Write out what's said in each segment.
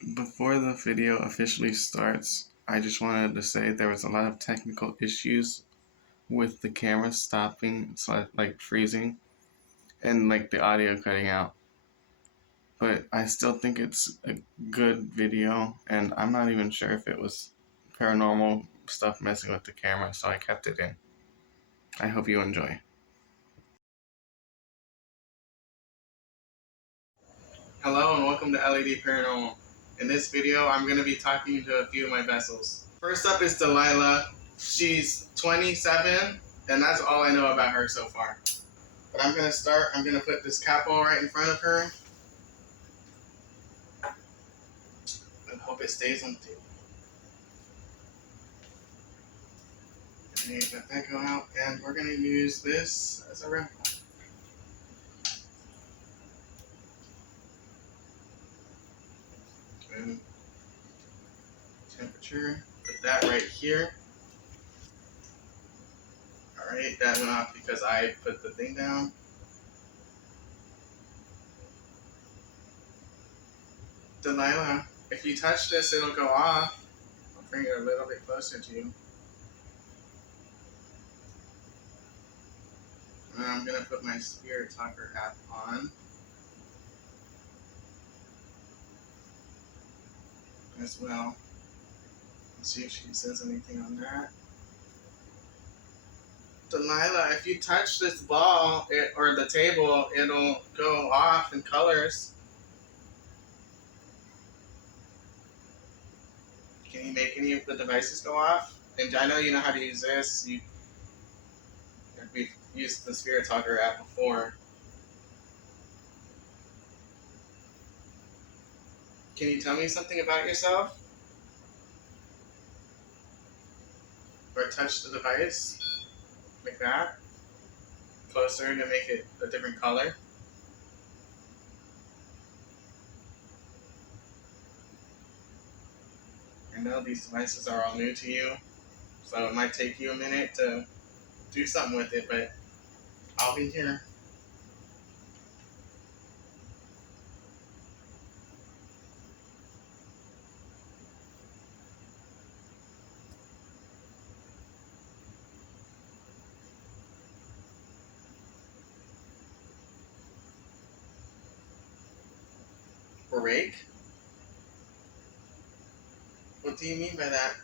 Before the video officially starts, I just wanted to say there was a lot of technical issues with the camera stopping, so like freezing, and like the audio cutting out. But I still think it's a good video, and I'm not even sure if it was paranormal stuff messing with the camera, so I kept it in. I hope you enjoy. Hello and welcome to L.A.D. Paranormal. In this video, I'm going to be talking to a few of my vessels. First up is Delilah. She's 27, and that's all I know about her so far. But I'm going to put this capo right in front of her, and hope it stays on the table. And let that go out, and we're going to use this as a REM pod. And temperature, put that right here. Alright, that went off because I put the thing down. Delilah, if you touch this, it'll go off. I'll bring it a little bit closer to you. And I'm going to put my Spirit Talker app on as well. Let's see if she says anything on that. Delilah, if you touch this ball or the table, it'll go off in colors. Can you make any of the devices go off? And I know you know how to use this. We've used the Spirit Talker app before. Can you tell me something about yourself? Or touch the device like that, closer to make it a different color. I know these devices are all new to you, so it might take you a minute to do something with it, but I'll be here. Break? What do you mean by that?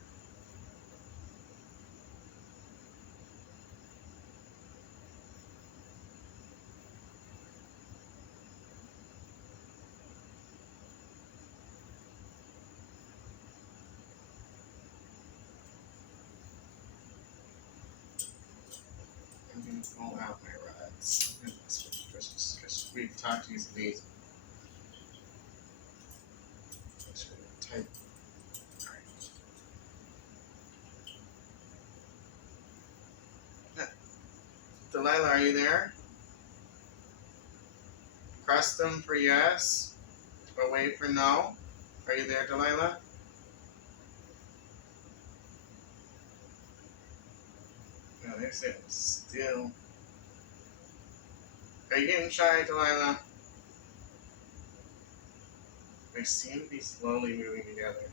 I'm going to pull out my rods. Because we've talked using these. Type. Alright. Delilah, are you there? Press them for yes, or wait for no. Are you there, Delilah? No, they're sitting still. Are you getting shy, Delilah? They seem to be slowly moving together.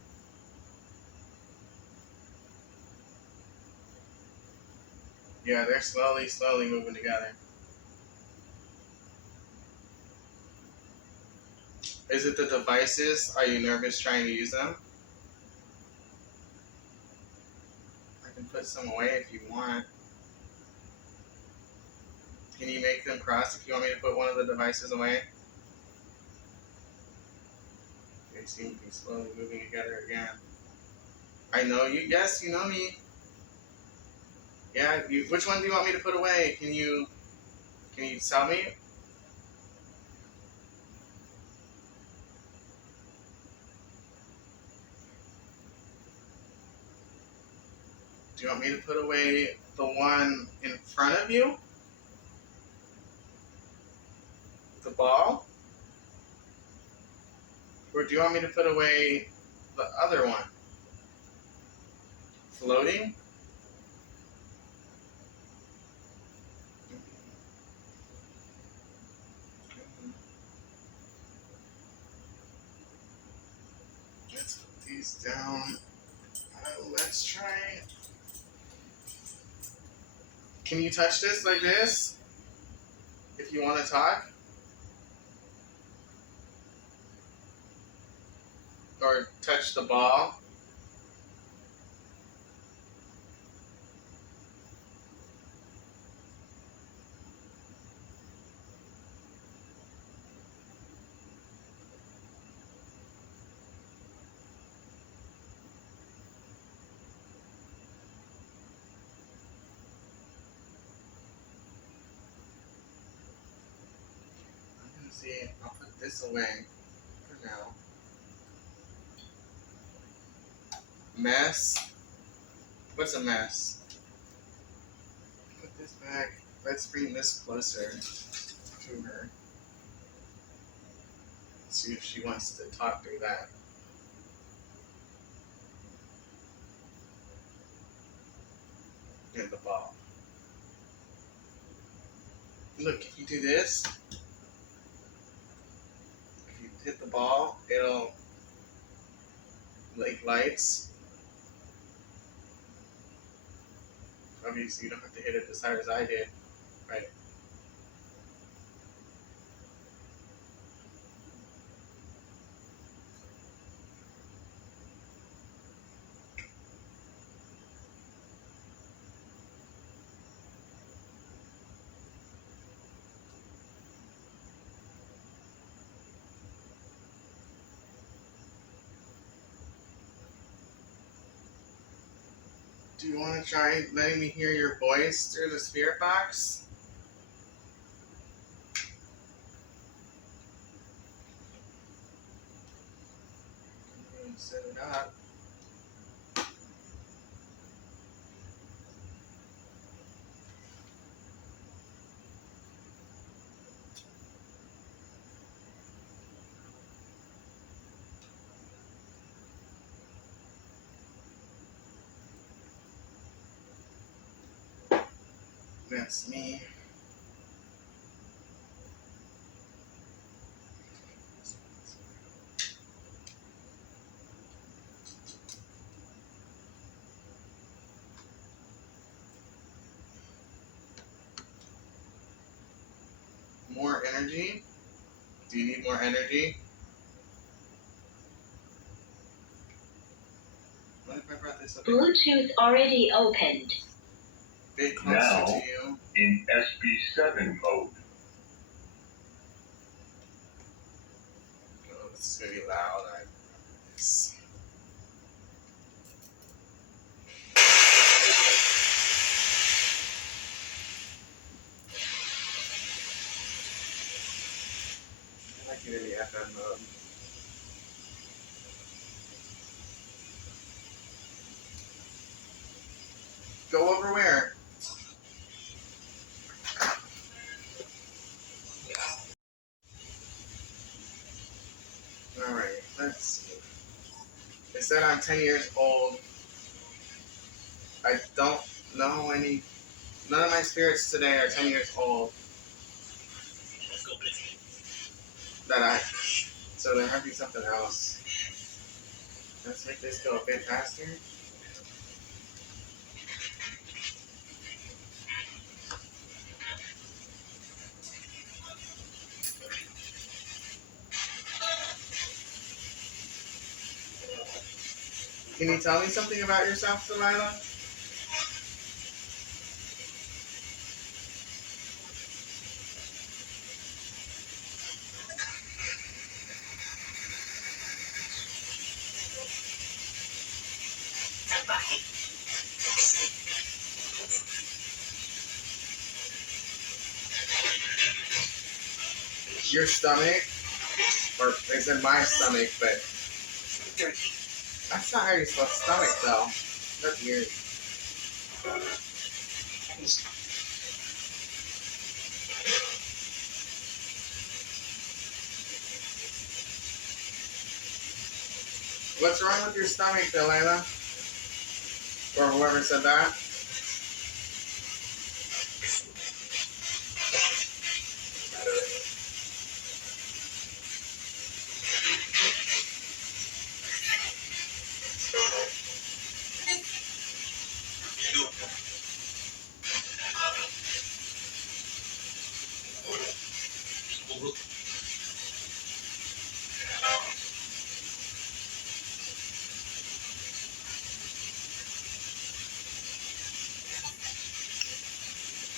Yeah, they're slowly moving together. Is it the devices? Are you nervous trying to use them? I can put some away if you want. Can you make them cross if you want me to put one of the devices away? They seem to be slowly moving together again. I know you. Yes, you know me. Yeah, which one do you want me to put away? Can you tell me? Do you want me to put away the one in front of you? The ball? Or do you want me to put away the other one? Floating? these down. Let's try. Can you touch this like this? If you want to talk? Or touch the ball? I'm gonna see. I'll put this away for now. Mess? What's a mess? Put this back. Let's bring this closer to her. See if she wants to talk through that. And the ball. Look, if you do this, if you hit the ball, it'll like lights. Obviously, you don't have to hit it as hard as I did, right? Do you want to try letting me hear your voice through the spirit box? Set it up. That's me. More energy? Do you need more energy? What if I brought this up? Bluetooth already opened. Bit closer Now, to you. in SB7 mode. Oh, this is gonna be loud. Yes. I like it in the FM mode. Go over where? Alright, let's see. It said I'm 10 years old. I don't know any. None of my spirits today are 10 years old. So there might be something else. Let's make this go a bit faster. Can you tell me something about yourself, Delilah? Your stomach, or they said my stomach, but that's not how you're supposed to stomach, though. That's weird. What's wrong with your stomach, Delilah? Or whoever said that?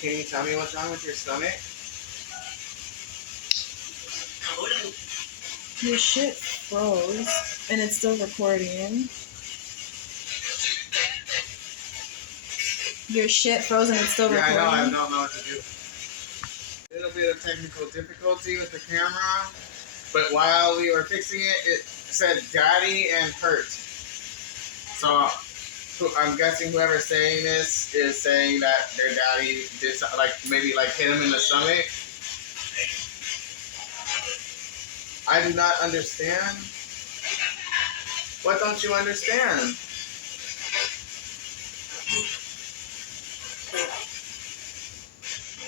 Can you tell me what's wrong with your stomach? Your shit froze and it's still recording. Your shit froze and it's still recording. Yeah, I know. I don't know what to do. A little bit of technical difficulty with the camera, but while we were fixing it, it said "daddy" and "hurt." So I'm guessing whoever's saying this is saying that their daddy did something, like maybe like hit him in the stomach. I do not understand. What don't you understand?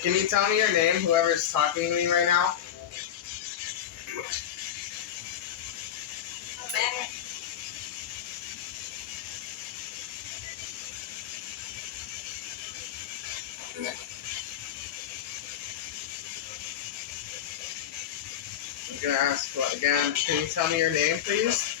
Can you tell me your name, whoever's talking to me right now? I'm gonna ask again. Can you tell me your name, please?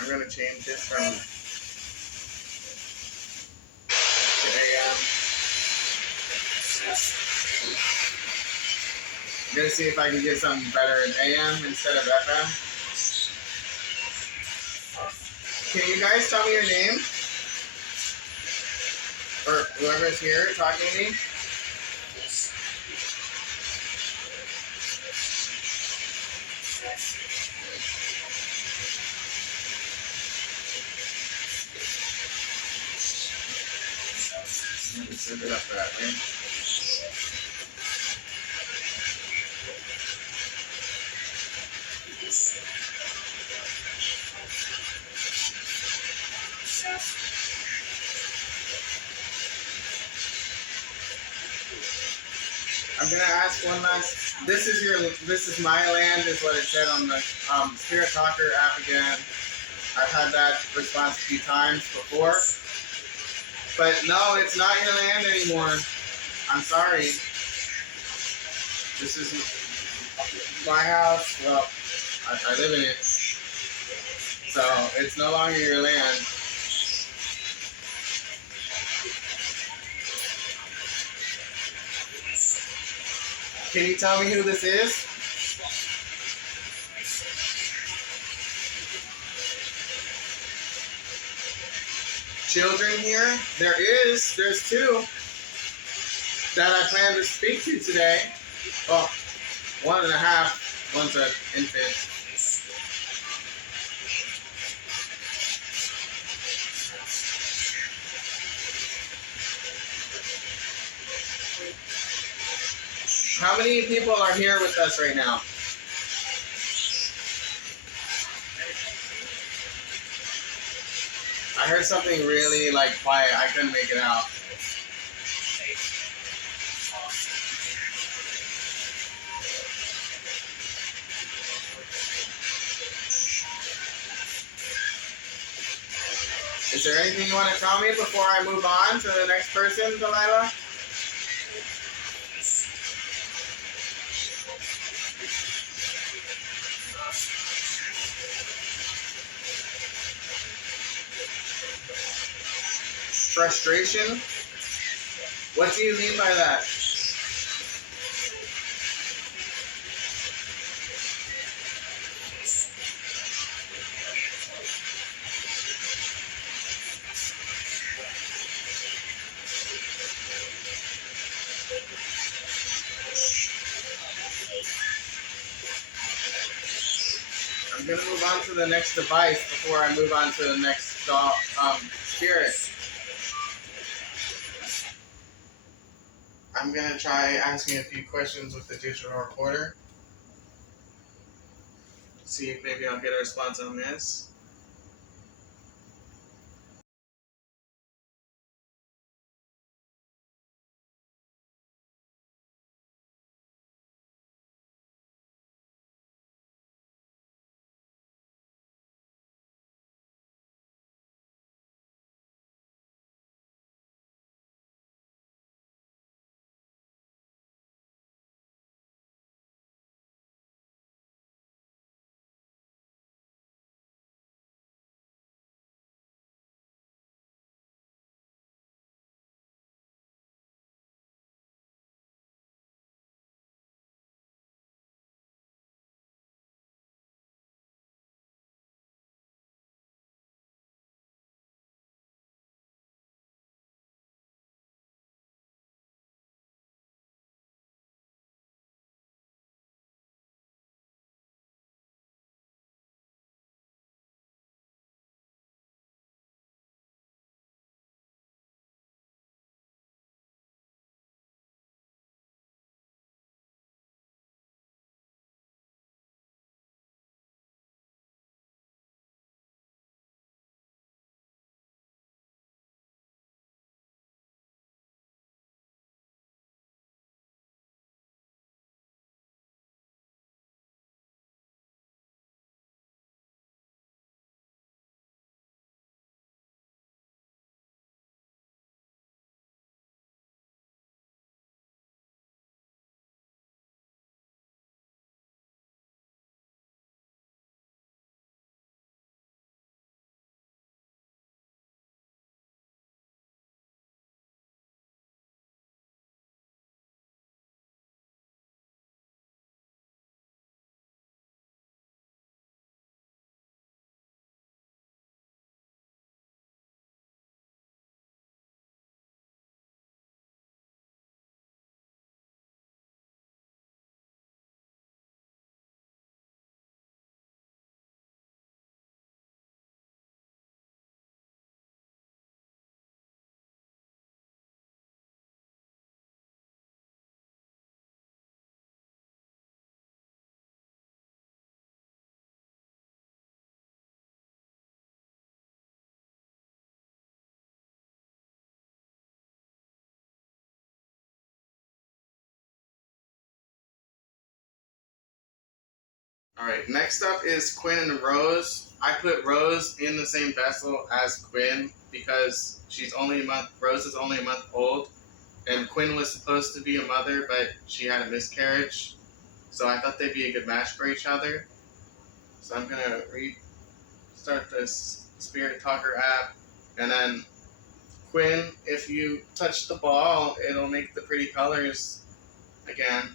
I'm gonna change this from to AM. I'm gonna see if I can get something better in AM instead of FM. Can you guys tell me your name? Or whoever's here talking to me? Let's look it up for that, okay? I'm gonna ask one last. This is my land, is what it said on the Spirit Talker app again. I've had that response a few times before, but no, it's not your land anymore. I'm sorry. This is my house. Well, I live in it, so it's no longer your land. Can you tell me who this is? Children here? There's two that I plan to speak to today. Well, 1.5. One's an infant. How many people are here with us right now? I heard something really quiet. I couldn't make it out. Is there anything you want to tell me before I move on to the next person, Delilah? Frustration? What do you mean by that? I'm going to move on to the next device before I move on to the next spirit. I'm going to try asking a few questions with the digital recorder. See if maybe I'll get a response on this. Alright, next up is Quinn and Rose. I put Rose in the same vessel as Quinn because Rose is only a month old, and Quinn was supposed to be a mother, but she had a miscarriage. So I thought they'd be a good match for each other. So I'm gonna restart this Spirit Talker app, and then Quinn, if you touch the ball, it'll make the pretty colors again.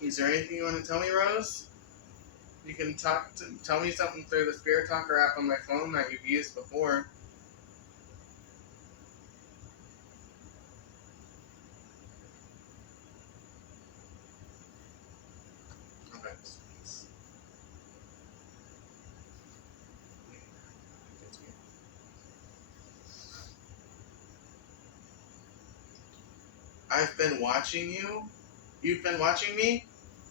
Is there anything you want to tell me, Rose? You can tell me something through the Spirit Talker app on my phone that you've used before. Okay. I've been watching you? You've been watching me?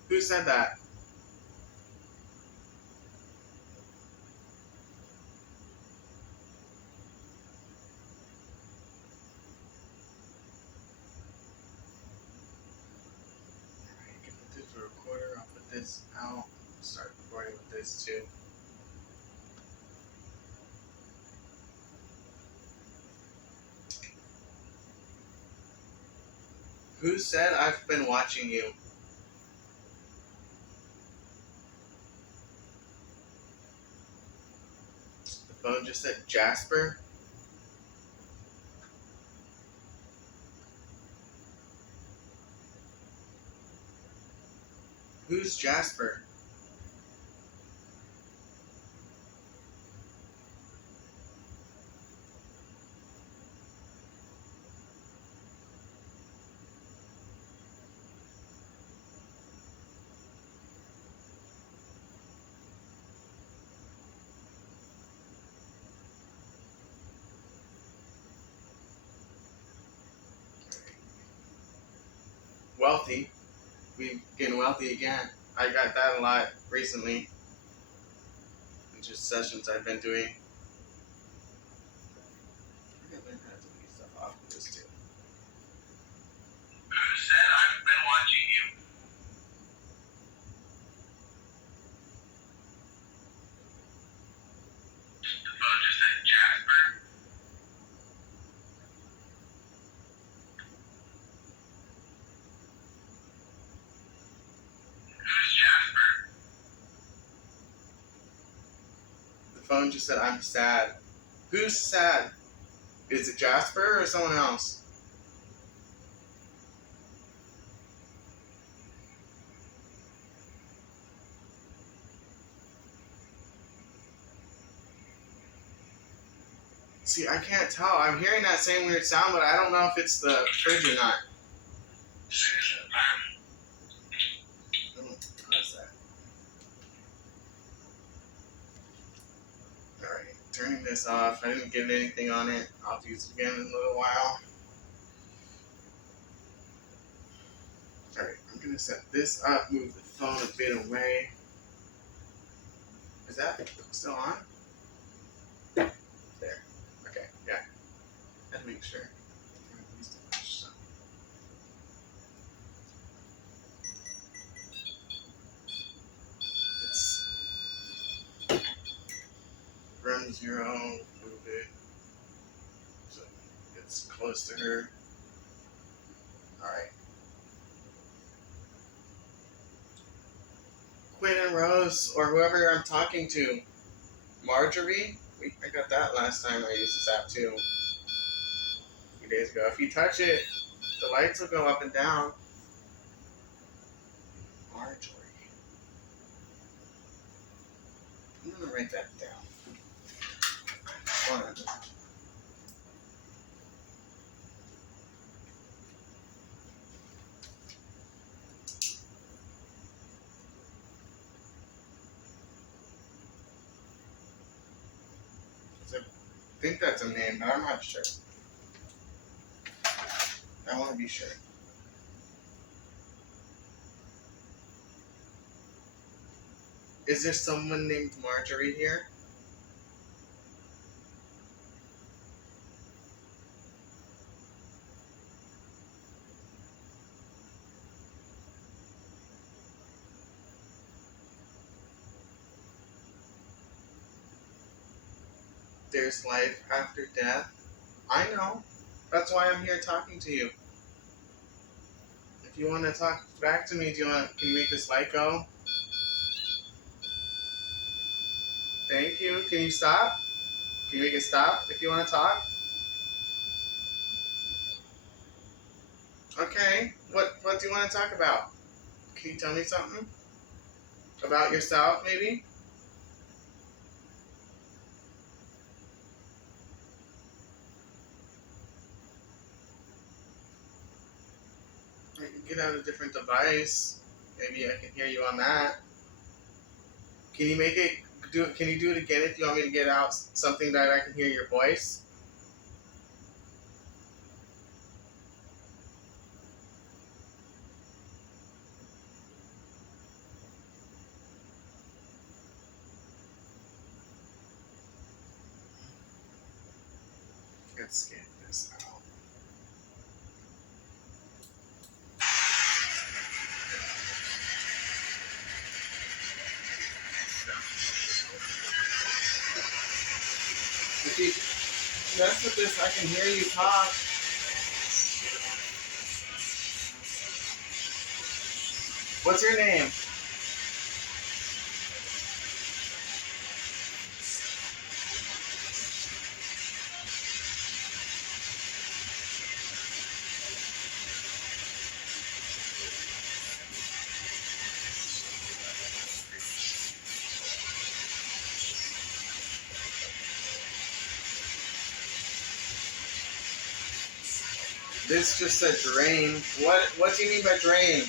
Who said that? Alright, you can put this to a recorder. I'll put this out. Start recording with this too. Who said I've been watching you? The phone just said Jasper. Who's Jasper? Wealthy. We getting wealthy again. I got that a lot recently. In just sessions I've been doing. I gotta learn how to delete stuff off of this too. Who said I've been watching you? The phone just said Jasper. Who's Jasper? The phone just said I'm sad. Who's sad? Is it Jasper or someone else? See, I can't tell. I'm hearing that same weird sound, but I don't know if it's the fridge or not. How's that? Alright, turning this off. I didn't get anything on it. I'll use it again in a little while. Alright, I'm gonna set this up, move the phone a bit away. Is that still on? There. Okay, yeah. Had to make sure. It's room 0, move it so it's close to her. Alright. Quinn and Rose, or whoever I'm talking to. Marjorie? I got that last time I used this app too. A few days ago. If you touch it, the lights will go up and down. Marjorie. I'm gonna write that down. One. think that's a name, but I'm not sure. I want to be sure. Is there someone named Marjorie here? There's life after death. I know. That's why I'm here talking to you. If you want to talk back to me, can you make this light go? Thank you. Can you stop? Can you make it stop if you want to talk? Okay. What do you want to talk about? Can you tell me something? About yourself, maybe? I can get out a different device. Maybe I can hear you on that. Can you make it can you do it again if you want me to get out something that I can hear your voice? Let's get this out. If you mess with this, I can hear you talk. What's your name? This just said drain. What do you mean by drain?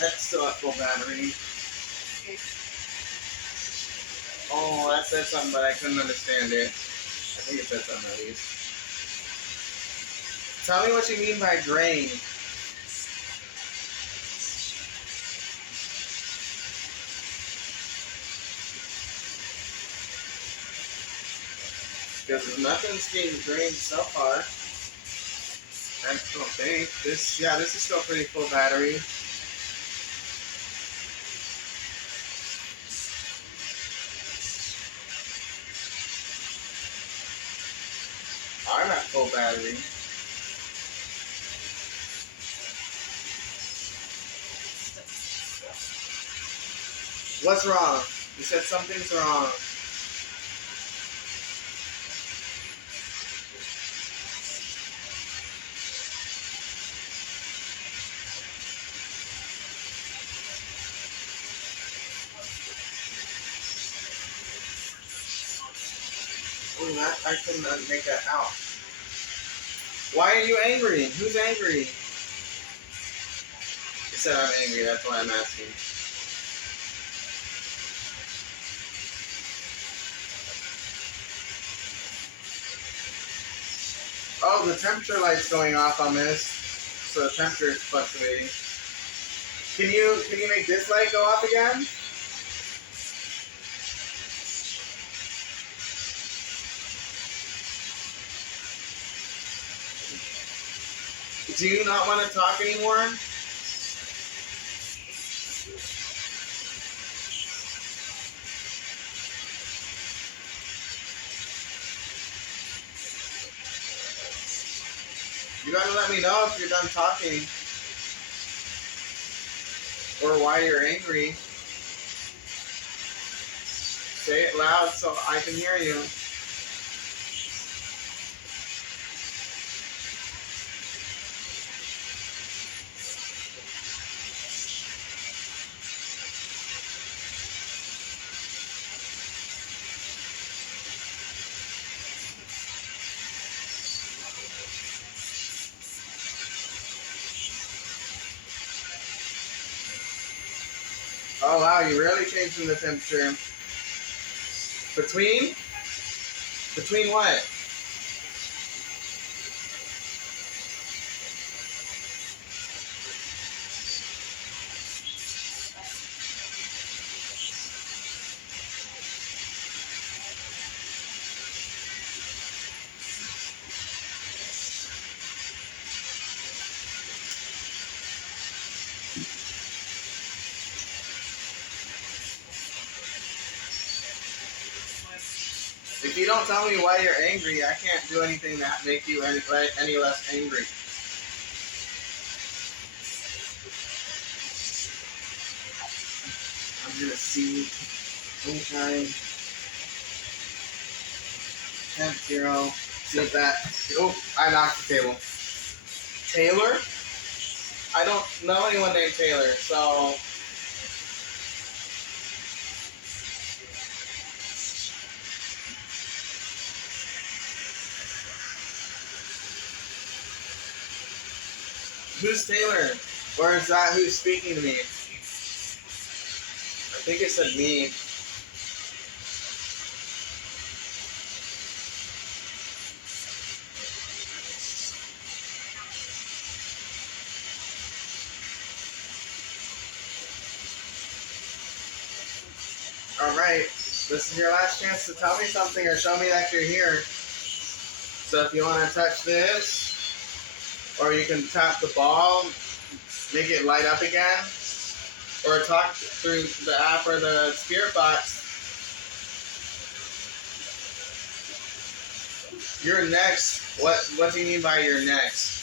That's still at full battery. Oh, that said something, but I couldn't understand it. I think it said something at least. Tell me what you mean by drain. Because nothing's getting drained so far. I don't think. This is still pretty full battery. I'm at full battery. What's wrong? You said something's wrong. Ooh, I couldn't make that out. Why are you angry? Who's angry? You said I'm angry, that's why I'm asking. Oh, the temperature light's going off on this. So the temperature is fluctuating. Can you make this light go off again? Do you not want to talk anymore? You gotta let me know if you're done talking. Or why you're angry. Say it loud so I can hear you. Oh wow, you really changing the temperature. Between? Between what? If you don't tell me why you're angry, I can't do anything that make you any less angry. I'm gonna see anytime temp 0. See if that. Oh, I knocked the table. Taylor? I don't know anyone named Taylor, so who's Taylor? Or is that who's speaking to me? I think it said me. Alright, this is your last chance to tell me something or show me that you're here. So if you want to touch this, or you can tap the ball, make it light up again, or talk through the app or the spirit box. You're next. What do you mean by you're next?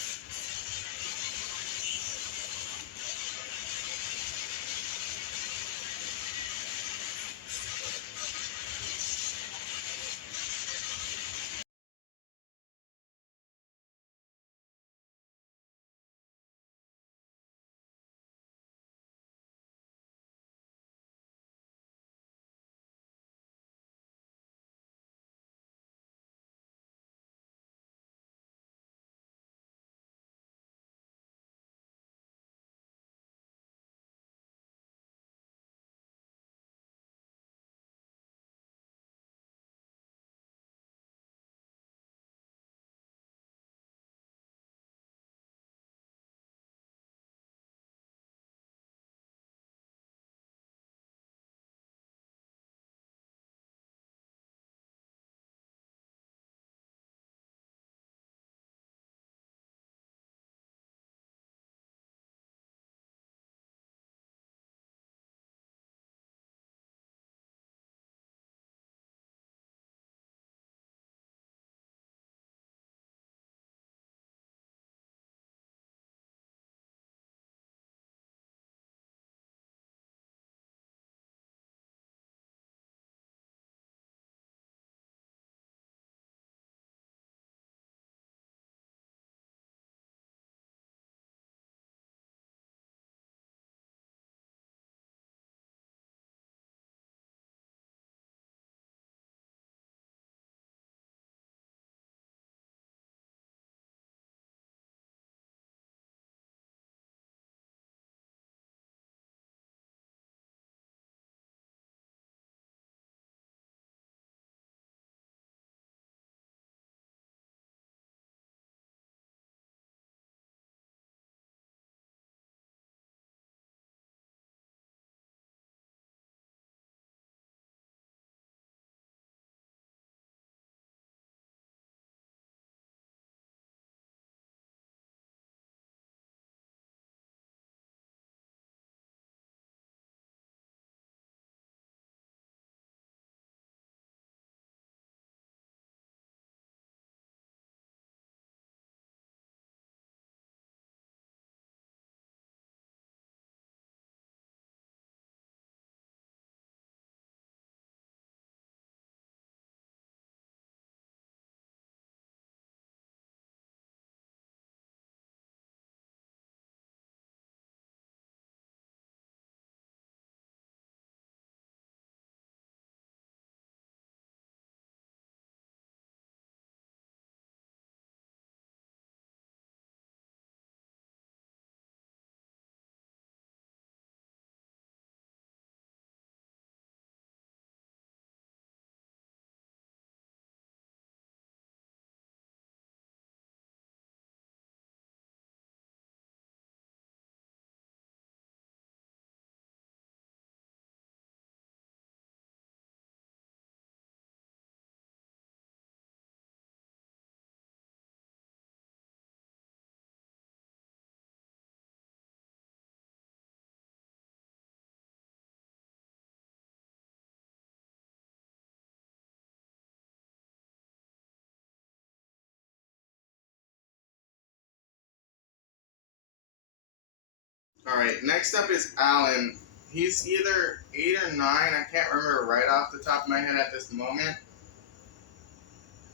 Alright, next up is Alan. He's either 8 or 9, I can't remember right off the top of my head at this moment.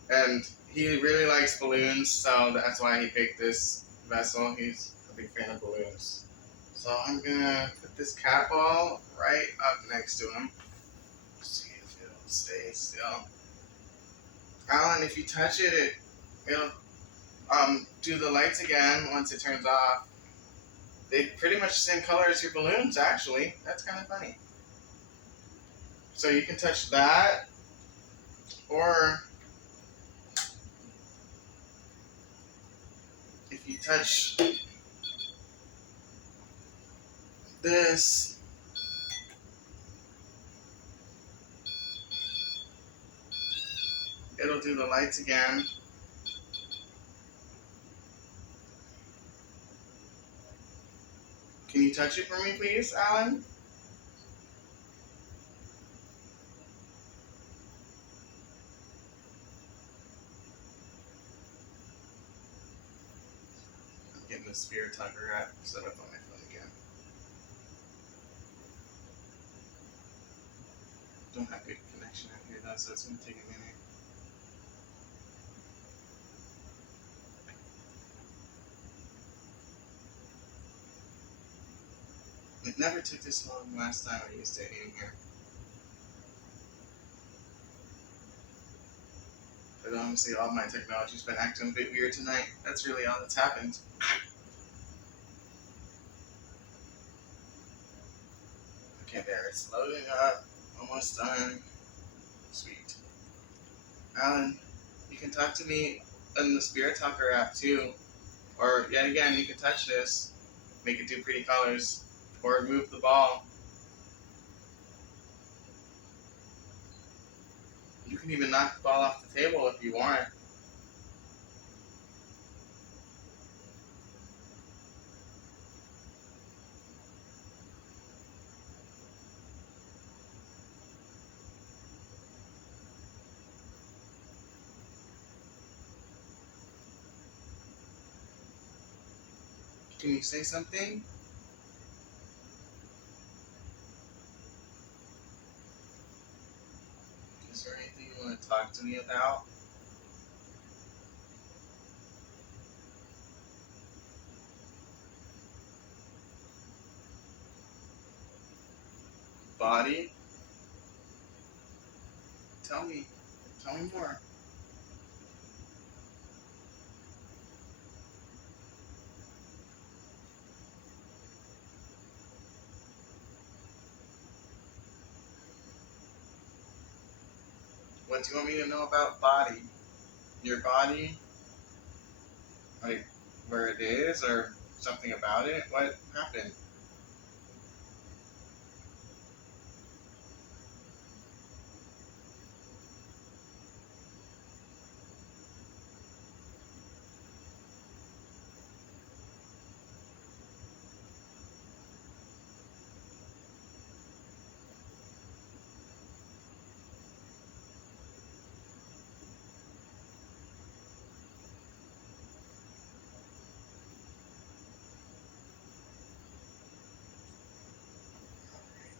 And he really likes balloons, so that's why he picked this vessel. He's a big fan of balloons. So I'm gonna put this cat ball right up next to him. See if it'll stay still. Alan, if you touch it, it'll do the lights again once it turns off. They pretty much the same color as your balloons, actually. That's kind of funny. So you can touch that, or if you touch this, it'll do the lights again. Can you touch it for me, please, Alan? I'm getting the Spirit Tucker app set up on my phone again. Don't have good connection out here though, so it's gonna take a minute. It never took this long last time I used it in here. But honestly, all my technology's been acting a bit weird tonight. That's really all that's happened. Okay, there, it's loading up. Almost done. Sweet. Alan, you can talk to me in the Spirit Talker app too. Or, yet again, you can touch this, make it do pretty colors, or move the ball. You can even knock the ball off the table if you want. Can you say something? Is there anything you want to talk to me about? Body? Tell me. Tell me more. What do you want me to know about body? Your body? Like, where it is, or something about it? What happened?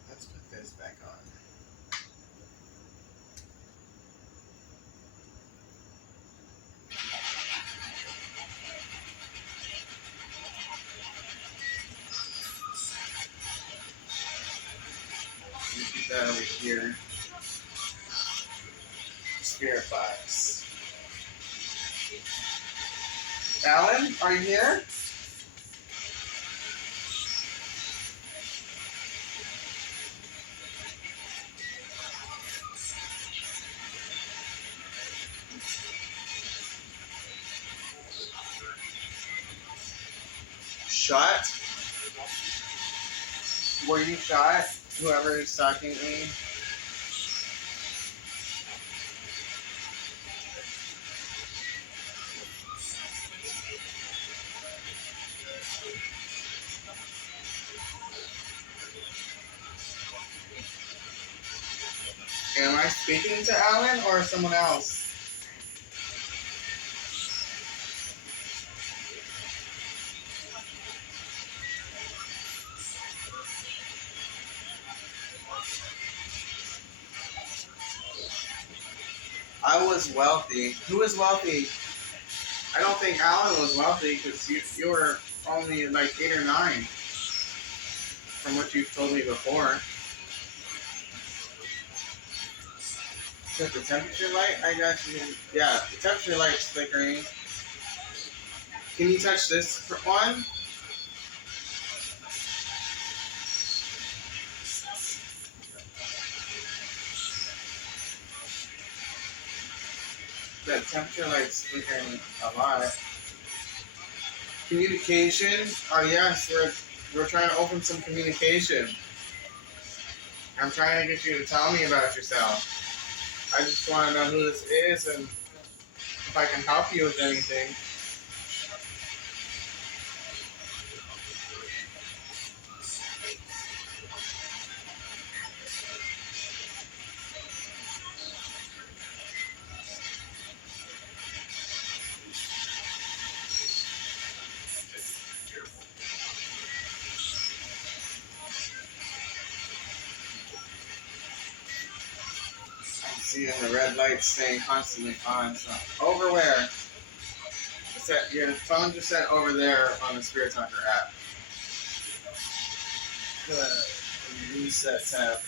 Let's put this back on. Keep that over here. Spirit box. Alan, are you here? Shot? Were you shot? Whoever is talking to me? Am I speaking to Alan or someone else? I was wealthy. Who was wealthy? I don't think Alan was wealthy because you were only like 8 or 9 from what you've told me before. Is the temperature light? I got you. Yeah, the temperature light's flickering. Can you touch this one? The temperature light's flickering a lot. Communication? Oh yes, we're trying to open some communication. I'm trying to get you to tell me about yourself. I just want to know who this is and if I can help you with anything. I see in the red light staying constantly on. So over where? It said, your phone just said over there on the Spirit Talker app. The reset tab.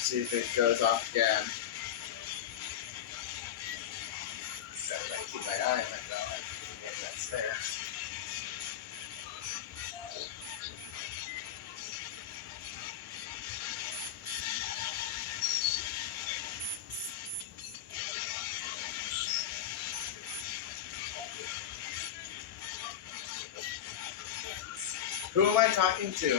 See if it goes off again. I keep my eye on it though. If that's there. Who am I talking to? I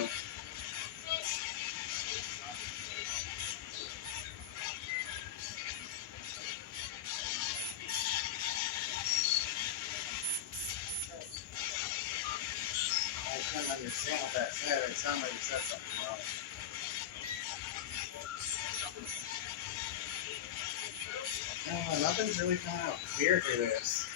couldn't understand what that said. It sounded like it said something wrong. Oh, nothing's really coming out clear for this.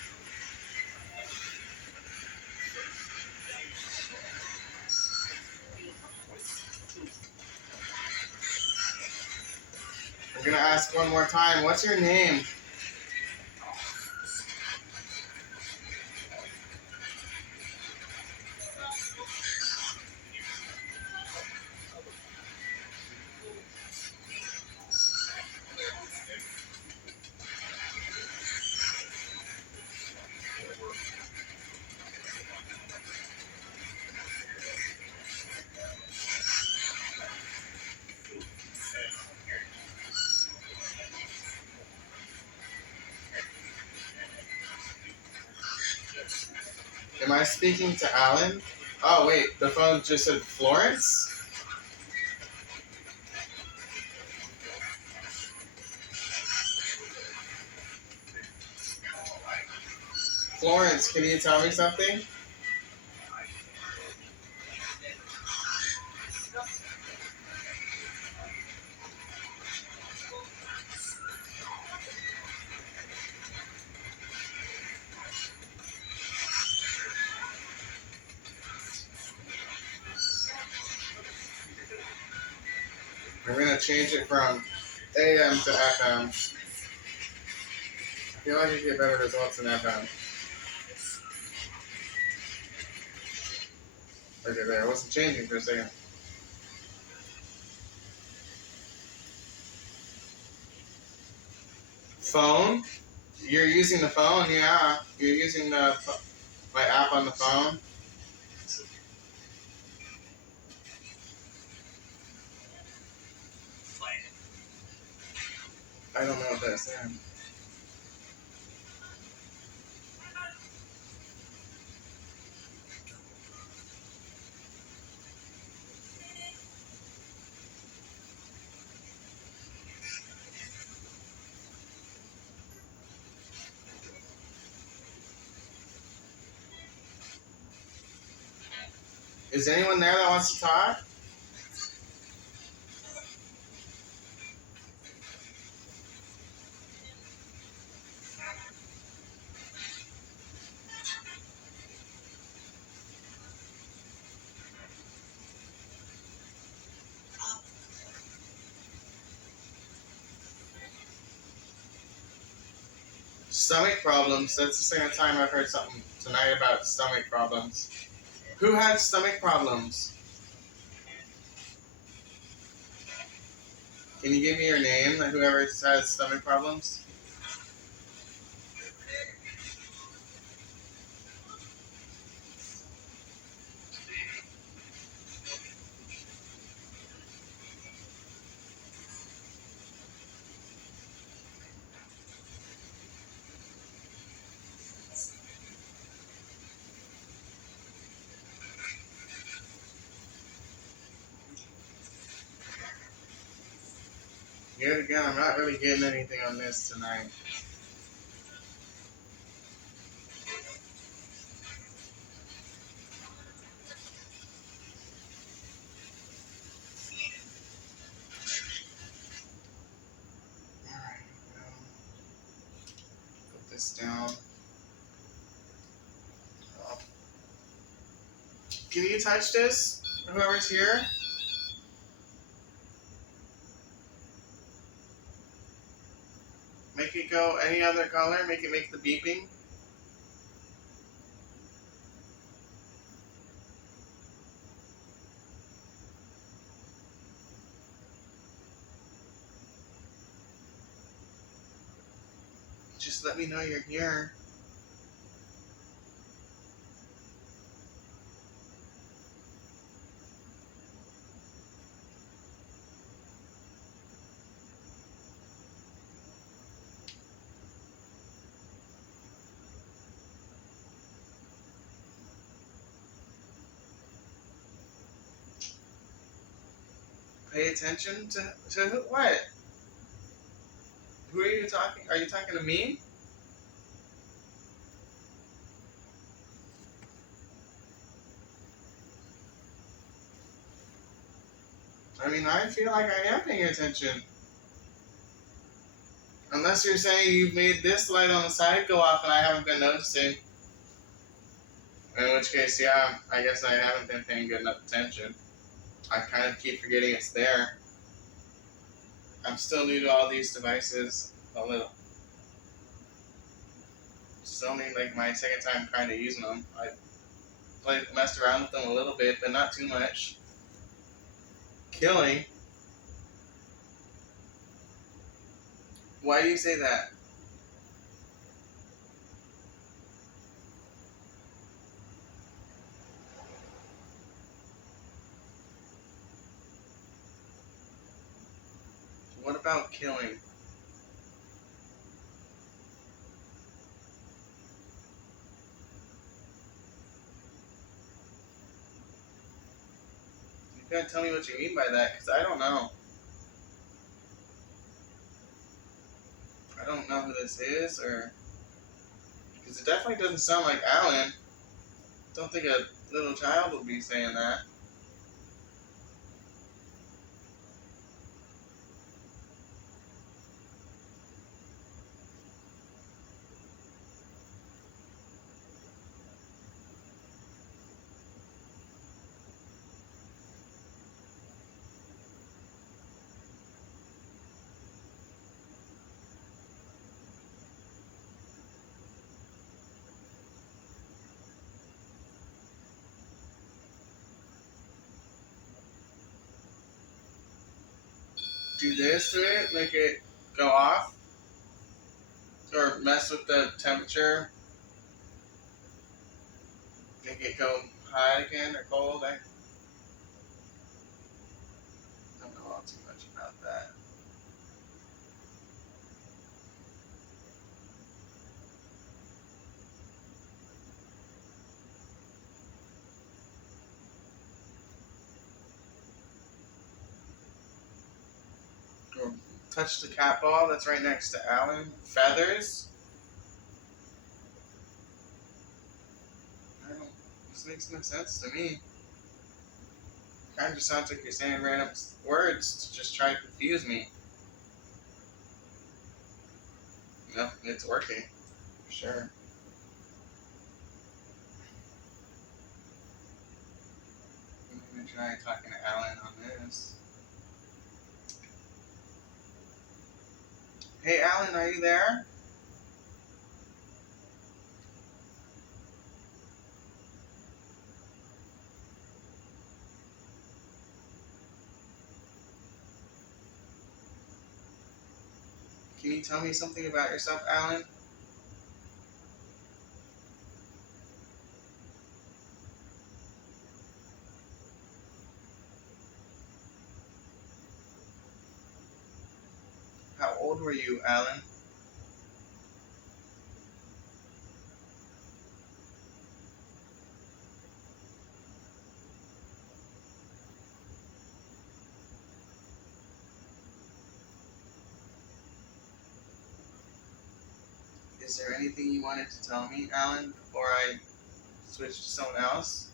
We're gonna ask one more time. What's your name? Am I speaking to Alan? Oh wait, the phone just said Florence? Florence, can you tell me something? We're gonna change it from AM to FM. I feel like you get better results in FM. Okay, there. I wasn't changing for a second. Phone? You're using the phone, yeah. You're using my app on the phone. I don't know what that's saying. Is anyone there that wants to talk? Stomach problems. That's the second time I've heard something tonight about stomach problems. Who had stomach problems? Can you give me your name? Whoever has stomach problems? Yet again, I'm not really getting anything on this tonight. Alright, put this down. Oh. Can you touch this? Whoever's here? Make it go any other color? Make it make the beeping? Just let me know you're here. Pay attention to who? What? Who are you talking? Are you talking to me? I mean, I feel like I am paying attention. Unless you're saying you've made this light on the side go off and I haven't been noticing. In which case, yeah, I guess I haven't been paying good enough attention. I kind of keep forgetting it's there. I'm still new to all these devices a little. It's only like my second time kind of using them. I messed around with them a little bit, but not too much. Killing? Why do you say that? What about killing? You gotta tell me what you mean by that, because I don't know. I don't know who this is, or because it definitely doesn't sound like Alan. Don't think a little child would be saying that. Do this to it, make it go off, or mess with the temperature, make it go hot again or cold. I don't know all too much about that. Or touch the cat ball that's right next to Alan. Feathers. I don't. This makes no sense to me. Kind of just sounds like you're saying random words to just try to confuse me. No, it's working. For sure. I'm gonna try talking to Alan on this. Hey, Alan, are you there? Can you tell me something about yourself, Alan? How old were you, Alan? Is there anything you wanted to tell me, Alan, before I switch to someone else?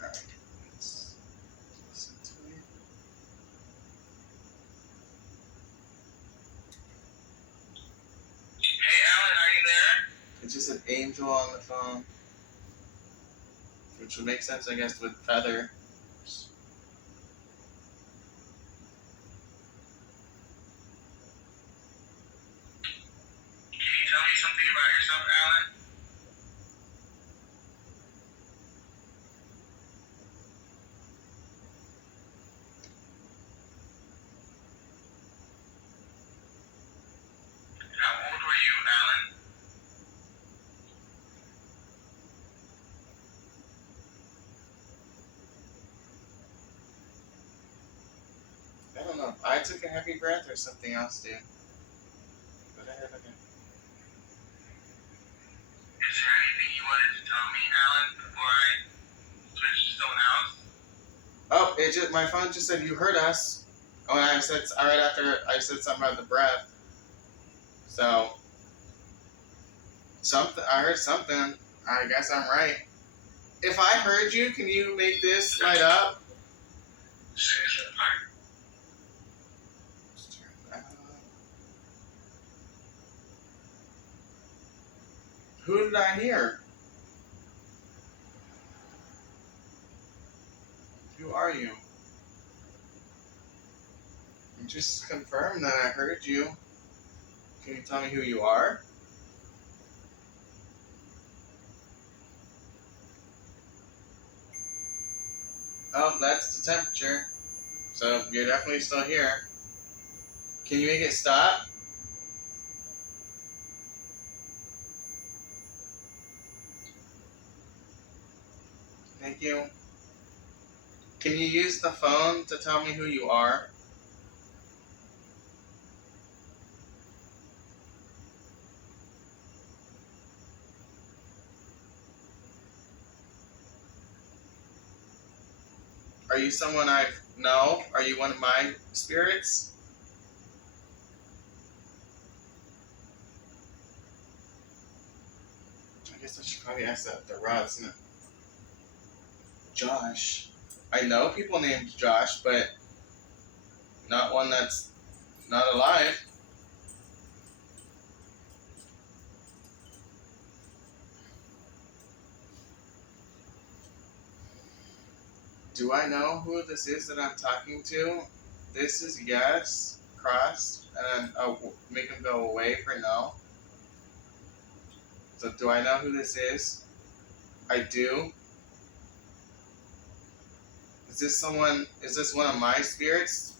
Alright, let's listen to it. Hey, Alan, are you there? It just said Angel on the phone, which would make sense, I guess, with Feather. Can you tell me something about yourself, Alan? How old were you, Alan? I don't know. I took a heavy breath or something else, dude. Go ahead, okay. Is there anything you wanted to tell me, Alan, before I switch to someone else? Oh, it just my phone just said you heard us. Oh, and I said right after I said something about the breath. So something I heard something. I guess I'm right. If I heard you, can you make this light up? Seriously, Mark? Let's turn that up. Who did I hear? Who are you? Just confirm that I heard you. Can you tell me who you are? Oh, that's the temperature. So you're definitely still here. Can you make it stop? Thank you. Can you use the phone to tell me who you are? Are you someone I know? Are you one of my spirits? I guess I should probably ask that the Rods. Josh. I know people named Josh, but not one that's not alive. Do I know who this is that I'm talking to? This is yes, crossed, and I'll make him go away for no. So do I know who this is? I do. Is this someone? Is this one of my spirits?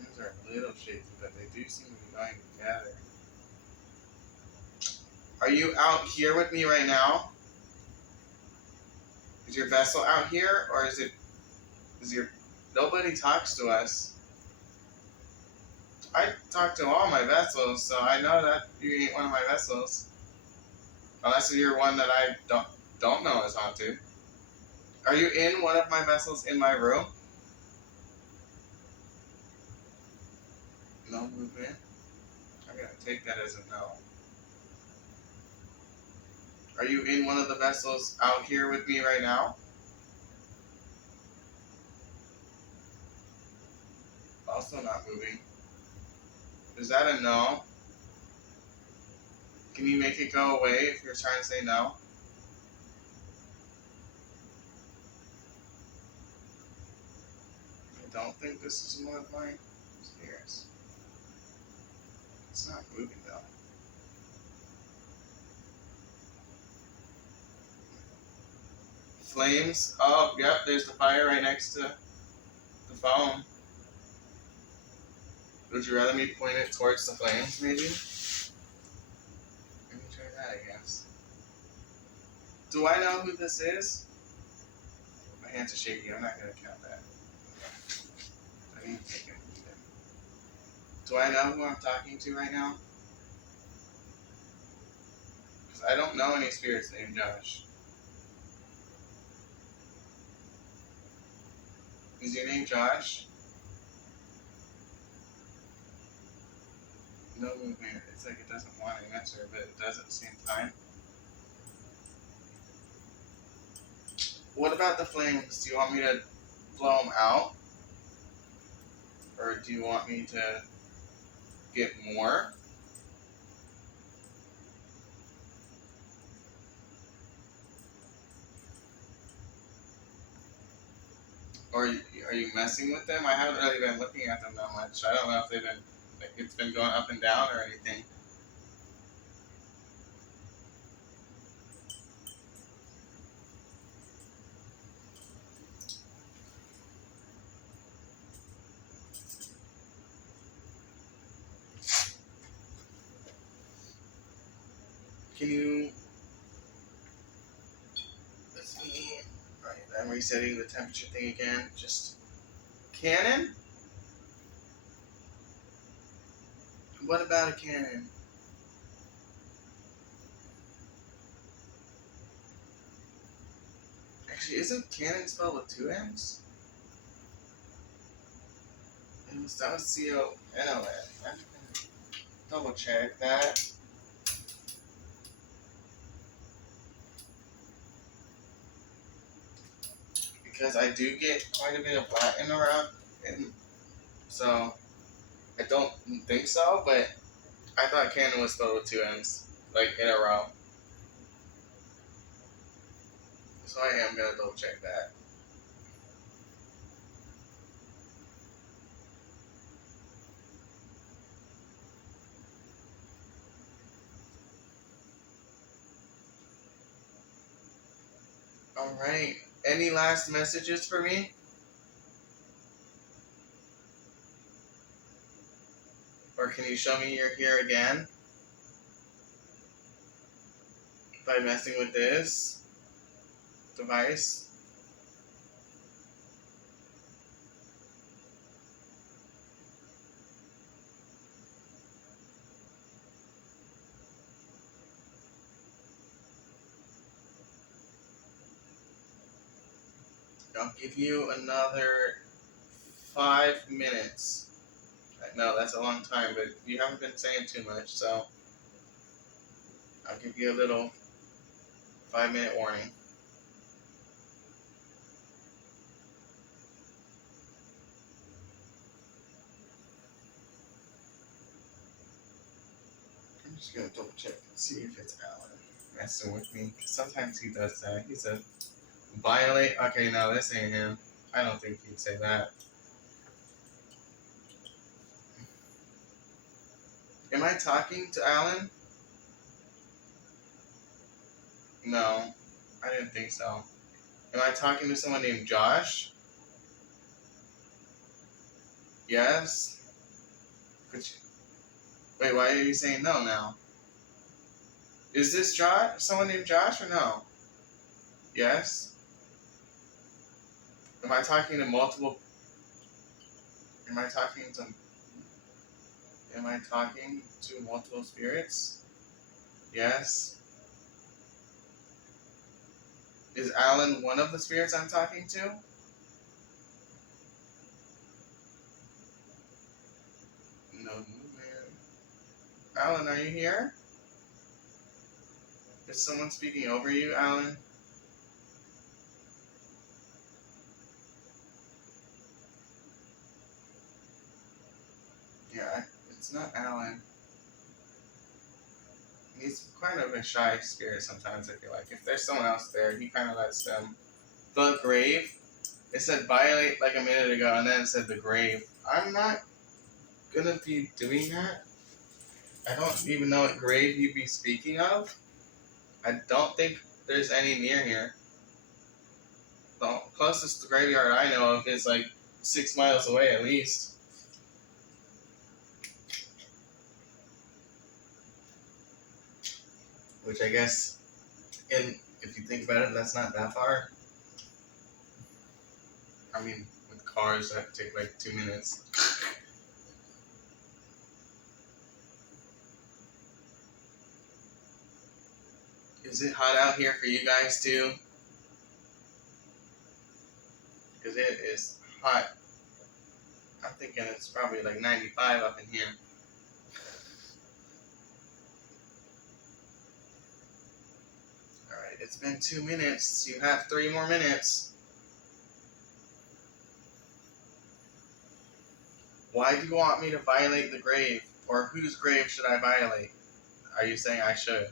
These are little shades, but they do seem to be going together. Are you out here with me right now? Is your vessel out here, or is it? Is your? Nobody talks to us. I talk to all my vessels, so I know that you ain't one of my vessels. Unless you're one that I don't know is haunted. Are you in one of my vessels in my room? No movement. I'm gonna take that as a no. Are you in one of the vessels out here with me right now? Also not moving. Is that a no? Can you make it go away if you're trying to say no? don't think this is one of my spirits. It's not moving though. Flames. Oh, yep. There's the fire right next to the phone. Would you rather me point it towards the flames, maybe? Let me try that, I guess. Do I know who this is? My hands are shaky. I'm not gonna count that. I need to take it. Do I know who I'm talking to right now? Because I don't know any spirits named Josh. Is your name Josh? No movement. It's like it doesn't want to answer, but it does at the same time. What about the flames? Do you want me to blow them out? Or do you want me to get more? Or are you messing with them? I haven't really been looking at them that much. I don't know if they've been, like, it's been going up and down or anything. Can you, let's see. Alright, I'm resetting the temperature thing again. Just, cannon? What about a cannon? Actually, isn't cannon spelled with two N's? That was C-O-N-O-N. I'm gonna double check that. Because I do get quite a bit of Latin around, and so I don't think so, but I thought cannon was spelled with two N's, like in a row. So I am gonna double check that. Alright. Any last messages for me? Or can you show me you're here again? By messing with this device? I'll give you another 5 minutes. No, that's a long time, but you haven't been saying too much, so I'll give you a little 5 minute warning. I'm just gonna double check and see if it's Alan messing with me. Sometimes he does that. He said, violate. Okay, no, this ain't him. I don't think he'd say that. Am I talking to Alan? No, I didn't think so. Am I talking to someone named Josh? Yes. But wait, why are you saying no now? Is this Josh? Someone named Josh or no? Yes. Am I talking to multiple? Am I talking to? Am I talking to multiple spirits? Yes. Is Alan one of the spirits I'm talking to? No movement. Alan, are you here? Is someone speaking over you, Alan? Yeah, it's not Alan. He's kind of a shy spirit sometimes, I feel like. If there's someone else there, he kind of lets them. The grave? It said violate like a minute ago, and then it said the grave. I'm not gonna be doing that. I don't even know what grave you'd be speaking of. I don't think there's any near here. The closest graveyard I know of is like 6 miles away at least. Which I guess, if you think about it, that's not that far. I mean, with cars, that take like 2 minutes. Is it hot out here for you guys too? Because it is hot. I'm thinking it's probably like 95 up in here. Alright, it's been 2 minutes. You have 3 more minutes. Why do you want me to violate the grave? Or whose grave should I violate? Are you saying I should?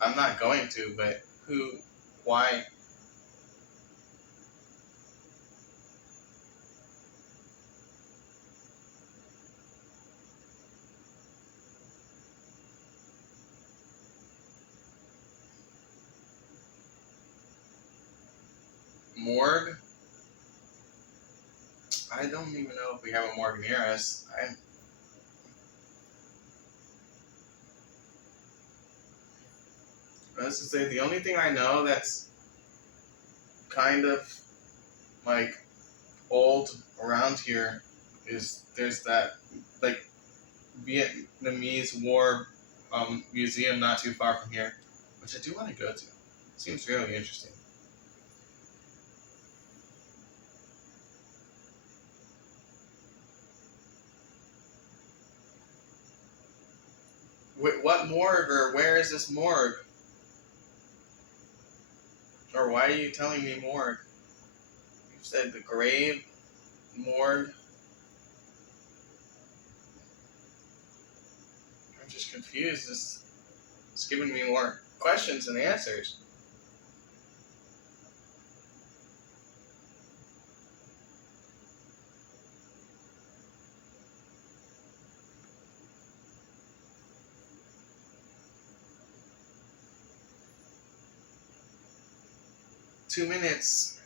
I'm not going to, but who? Why? Morgue? I don't even know if we have a morgue near us. Let's just say the only thing I know that's kind of like old around here is there's that like Vietnamese War museum not too far from here, which I do want to go to. Seems really interesting. What morgue or where is this morgue? Or why are you telling me morgue? You said the grave, morgue. I'm just confused. It's giving me more questions than answers. Two minutes.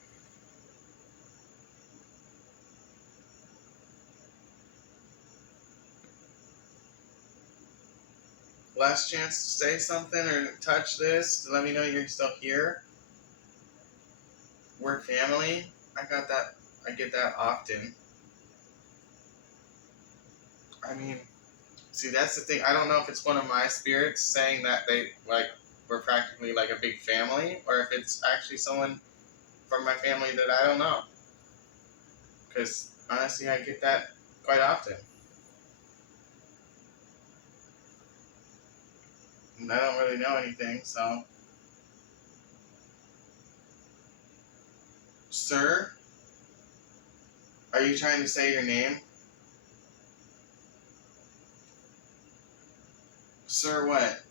Last chance to say something or touch this to let me know you're still here. We're family. I got that. I get that often. I mean, see, that's the thing. I don't know if it's one of my spirits saying that we're practically like a big family, or if it's actually someone from my family that I don't know. Because honestly, I get that quite often, and I don't really know anything. So, sir, are you trying to say your name, sir? What?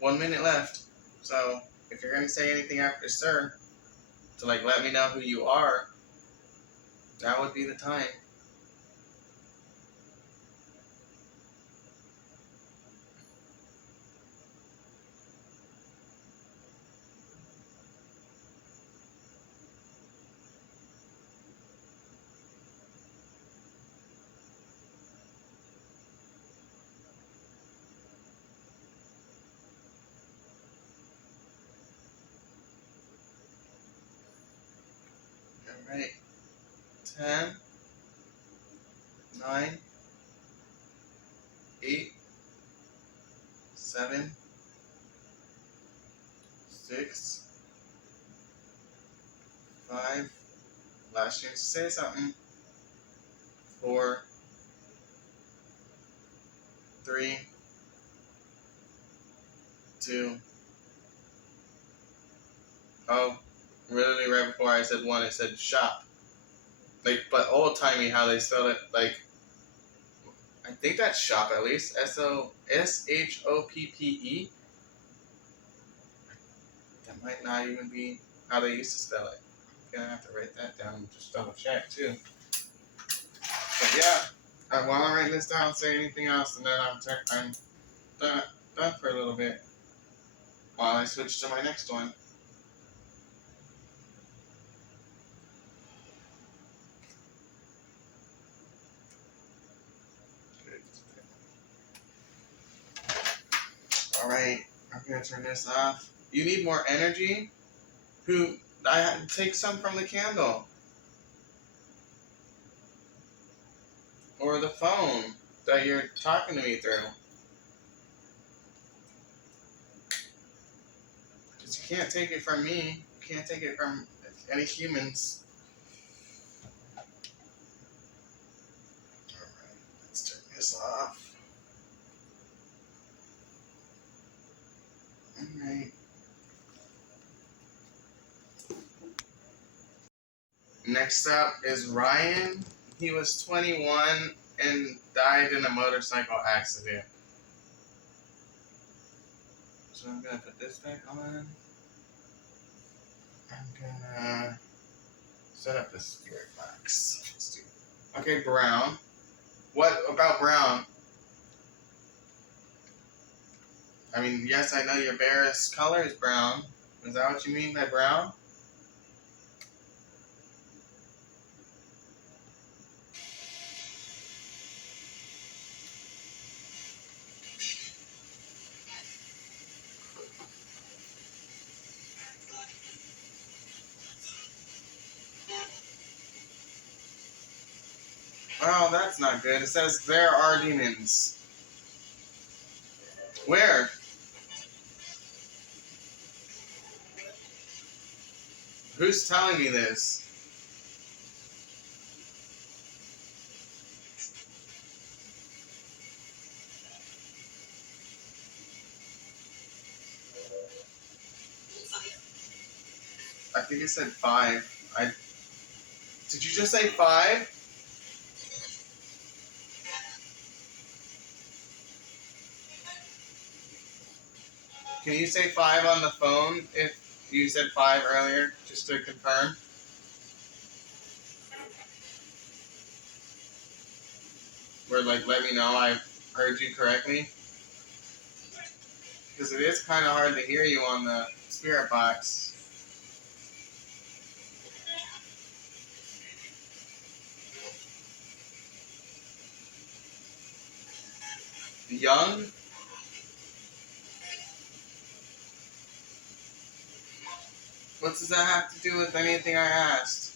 One minute left. So, if you're gonna say anything after sir, to like let me know who you are, that would be the time. All right. 10, 9, 8, 7, 6, 5. Last chance to say something. 4, 3, 2. Oh, literally right before I said 1, it said shop. Like, but old timey how they spell it. Like, I think that's shop at least. SHOPPE. That might not even be how they used to spell it. I'm gonna have to write that down and just double check too. But yeah, while I'm writing this down, say anything else, and then I'm done for a little bit while I switch to my next one. All right, I'm gonna turn this off. You need more energy? Who? Take some from the candle or the phone that you're talking to me through. Because you can't take it from me. You can't take it from any humans. Alright, let's turn this off. Alright. Next up is Ryan. He was 21 and died in a motorcycle accident. So I'm gonna put this back on. I'm gonna set up the spirit box. Let's do it. Okay, brown. What about brown? I mean, yes, I know your bear's color is brown. Is that what you mean by brown? Oh, that's not good. It says there are demons. Where? Who's telling me this? I think it said 5. Did you just say 5? Can you say 5 on the phone if you said 5 earlier, just to confirm? Or like let me know I heard you correctly? Because it is kind of hard to hear you on the spirit box. Young? What does that have to do with anything I asked?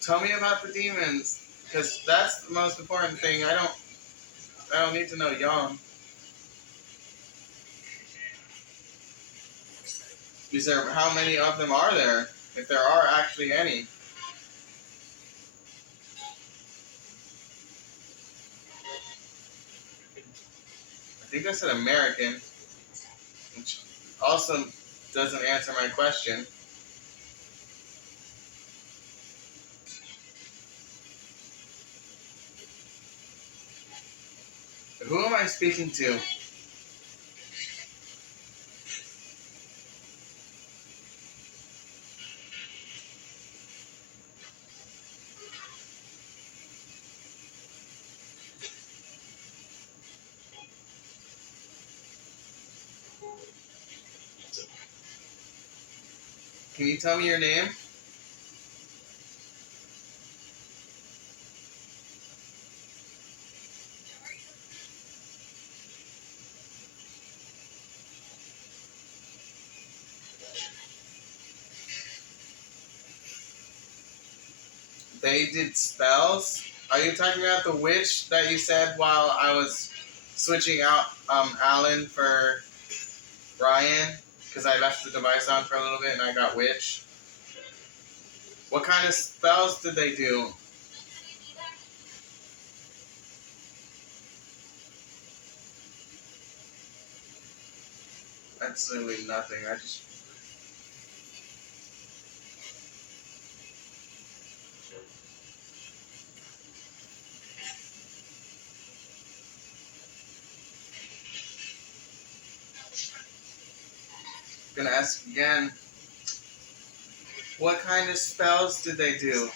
Tell me about the demons, because that's the most important thing. I don't need to know young. Is there how many of them are there? If there are actually any. I think I said American, which also doesn't answer my question. Who am I speaking to? Can you tell me your name? They did spells? Are you talking about the witch that you said while I was switching out Alan for Brian? Because I left the device on for a little bit and I got witch. What kind of spells did they do? Absolutely nothing. I just. Gonna ask again. What kind of spells did they do?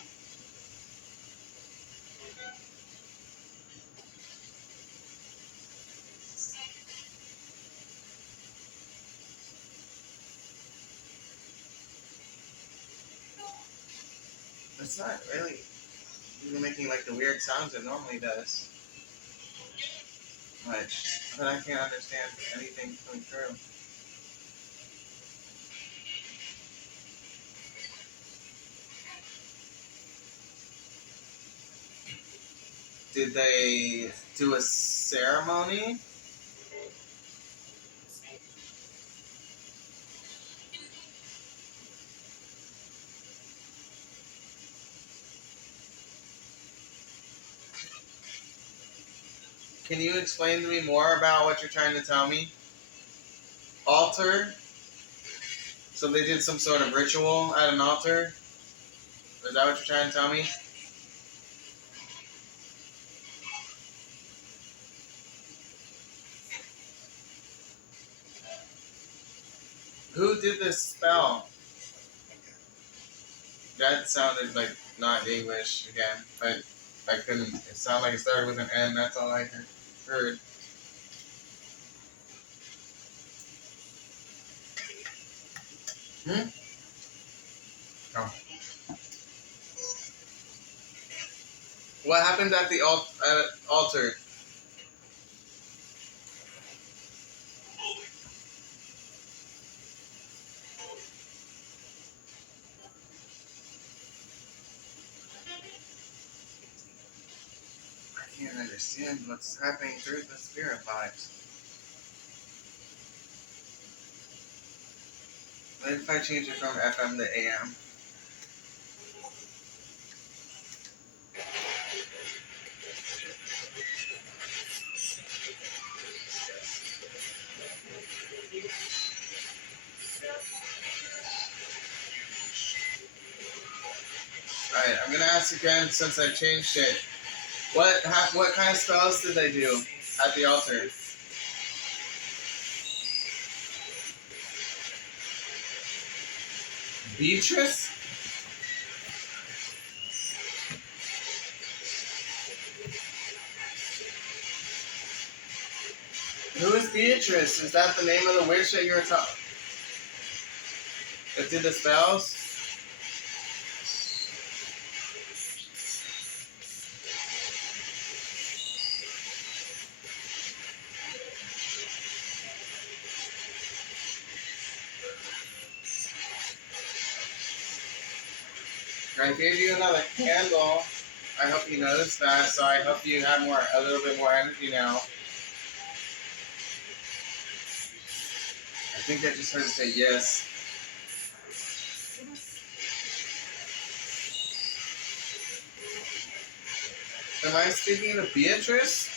It's not really even making like the weird sounds it normally does. Much. But I can't understand anything coming through. Did they do a ceremony? Can you explain to me more about what you're trying to tell me? Altar? So they did some sort of ritual at an altar? Is that what you're trying to tell me? Who did this spell? That sounded like not English again, but I couldn't. It sounded like it started with an N. That's all I heard. Hmm? Oh. What happened at the altar? I can't understand what's happening through the spirit box. What if I change it from FM to AM? Alright, I'm gonna ask again since I changed it. What kind of spells did they do at the altar? Beatrice? Who is Beatrice? Is that the name of the witch that you were talking? That did the spells? I gave you another candle. I hope you noticed that, so I hope you have a little bit more energy now. I think I just heard it say yes. Am I speaking to Beatrice?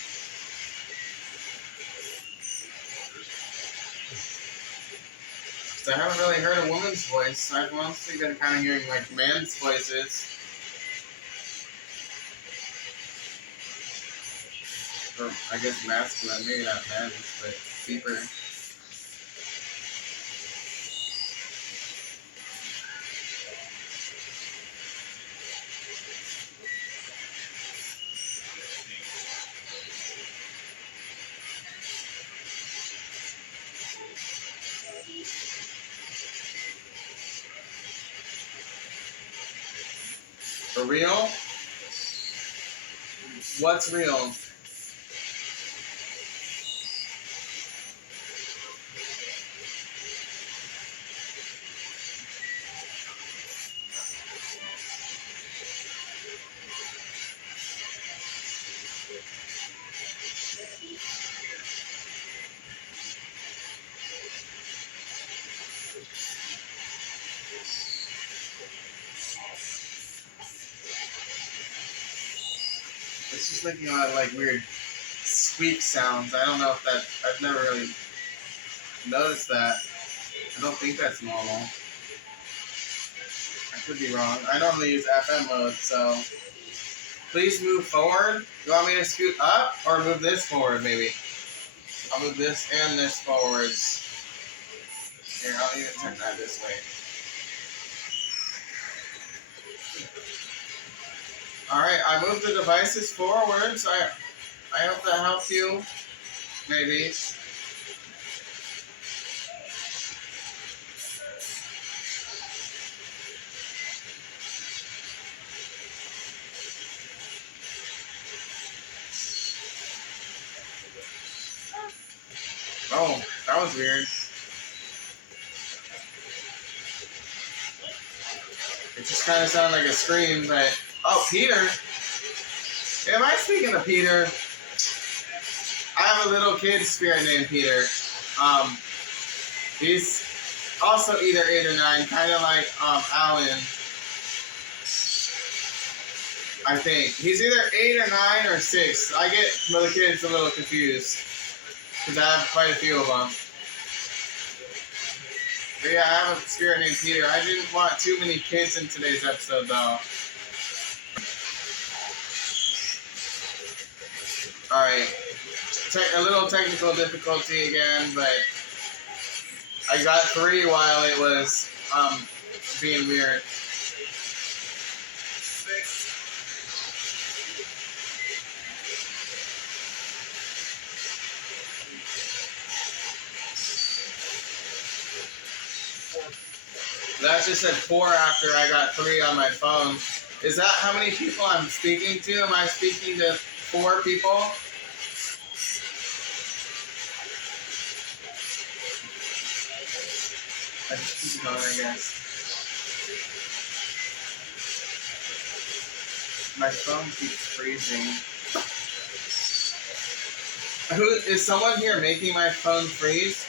Because I haven't really heard a woman's voice. I've mostly been kind of hearing like men's voices. Or I guess masculine, maybe not men's, but deeper. For real? What's real? just making a lot of like weird squeak sounds. I don't know if that. I've never really noticed that. I don't think that's normal. I could be wrong. I normally use FM mode, so please move forward. You want me to scoot up or move this forward, maybe? I'll move this and this forwards. Here, I'll even turn that this way. Alright, I moved the devices forwards. I hope that helped you. Maybe. Oh, that was weird. It just kind of sounded like a scream, but... Oh, Peter? Am I speaking of Peter? I have a little kid spirit named Peter. He's also either 8 or 9, kind of like Alan, I think. He's either 8 or 9 or 6. I get little kids a little confused because I have quite a few of them. But yeah, I have a spirit named Peter. I didn't want too many kids in today's episode, though. Alright. A little technical difficulty again, but I got 3 while it was being weird. That just said 4 after I got 3 on my phone. Is that how many people I'm speaking to? Am I speaking to 4 people? I just keep going, I guess. My phone keeps freezing. Is someone here making my phone freeze?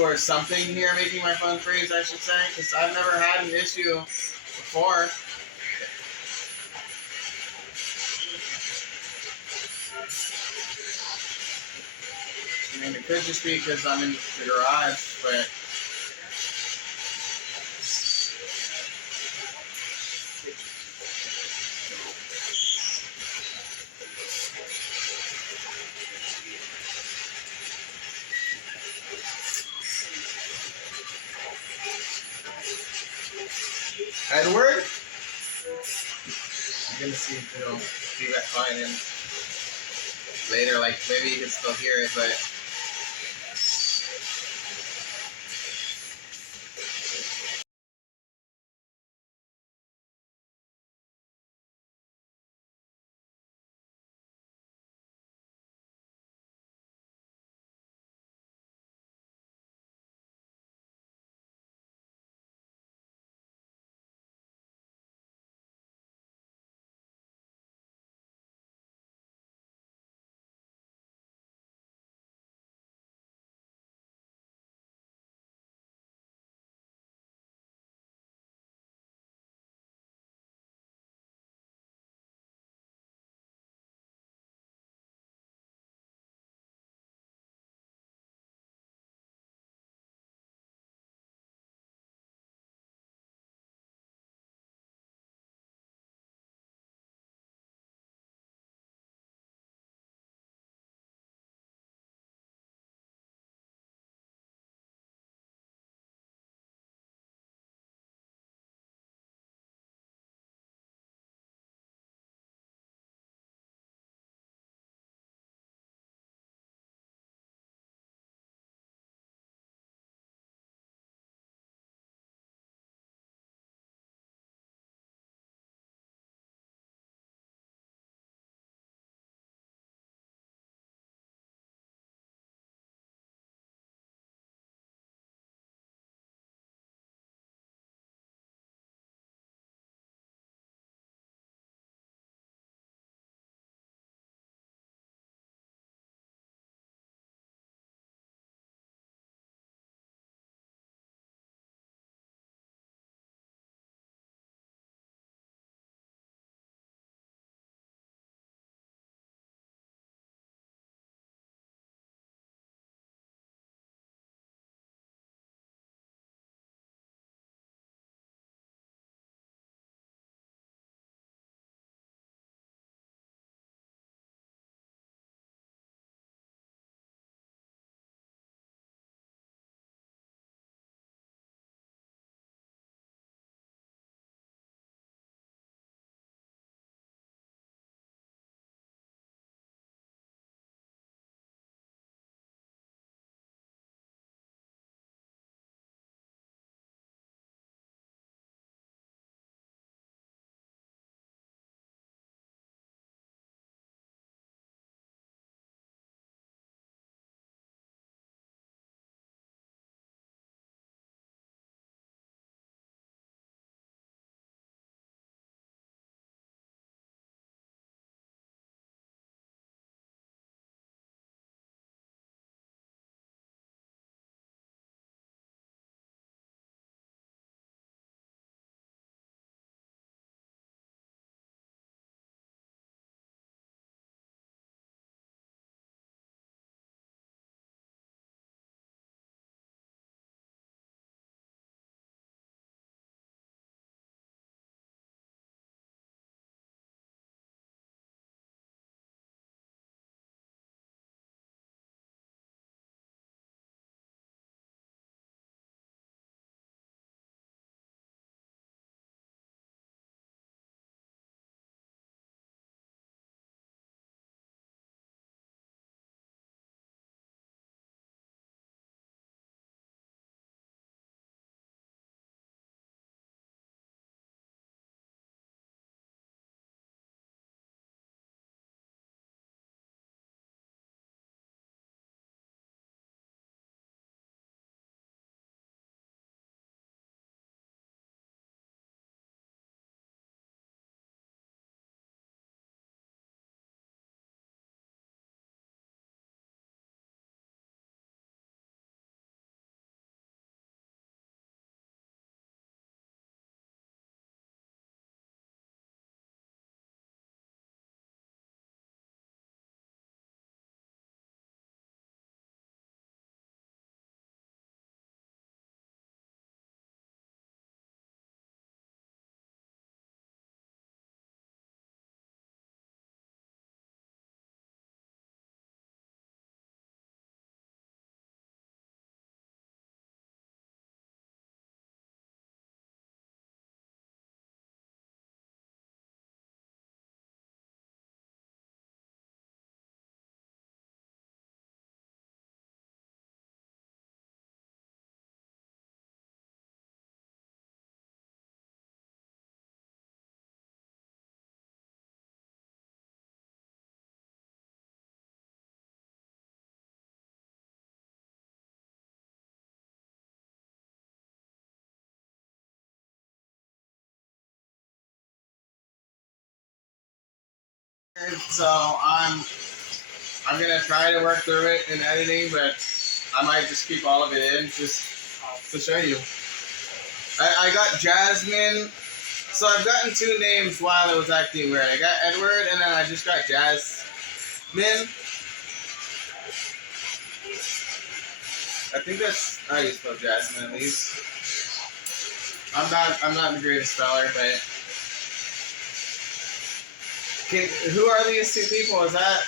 Or something here making my phone freeze, I should say, because I've never had an issue before. I mean, it could just be because I'm in the garage, but... Edward? I'm gonna see if it'll be that fine in later, like maybe you can still hear it, but And so I'm gonna try to work through it in editing, but I might just keep all of it in just to show you. I got Jasmine. So I've gotten two names while it was acting weird. I got Edward, and then I just got Jasmine. I think that's how you spell Jasmine at least. I'm not the greatest speller, but who are these two people? Is that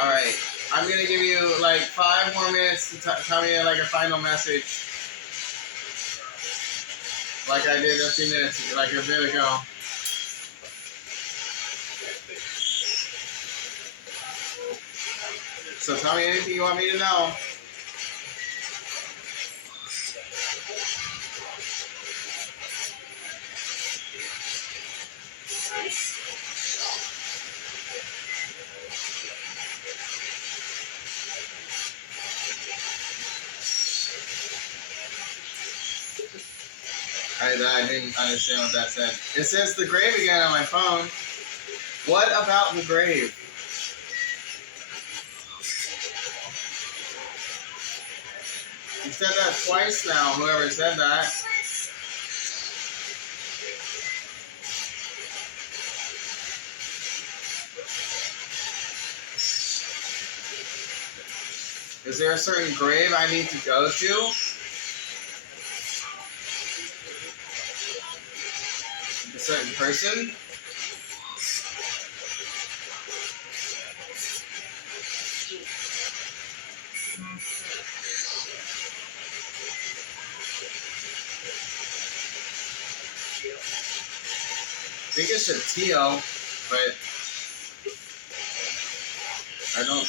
all right? I'm gonna give you like 5 more minutes to tell me like a final message, like I did a few minutes, like a bit ago. So tell me anything you want me to know. I didn't understand what that said. It says the grave again on my phone. What about the grave? You said that twice now, whoever said that. Is there a certain grave I need to go to? A certain person? I think it said Tio, but I don't.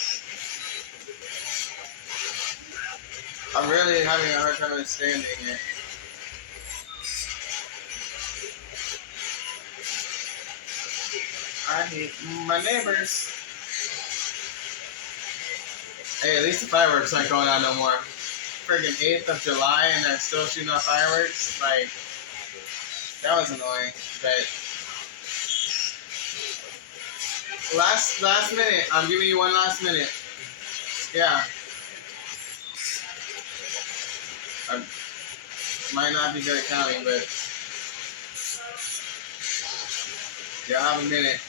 I'm really having a hard time understanding it. I hate my neighbors. Hey, at least the fireworks aren't going on no more. Friggin' 8th of July and they're still shooting off fireworks? Like, that was annoying. But last minute, I'm giving you one last minute. Yeah. I might not be good at counting, but yeah, I have a minute.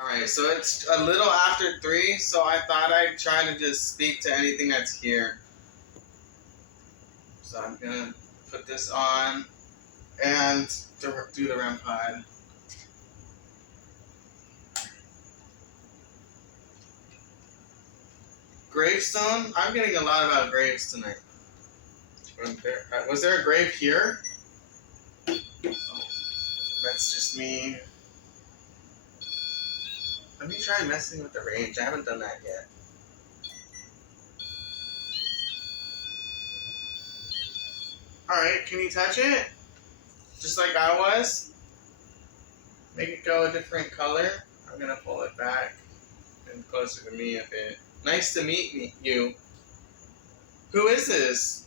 Alright, so it's a little after 3, so I thought I'd try to just speak to anything that's here. So I'm gonna put this on and do the REM pod. Gravestone? I'm getting a lot about graves tonight. Was there a grave here? Oh, that's just me. Let me try messing with the range. I haven't done that yet. Alright, can you touch it? Just like I was? Make it go a different color. I'm gonna pull it back and closer to me a bit. Nice to meet you. Who is this?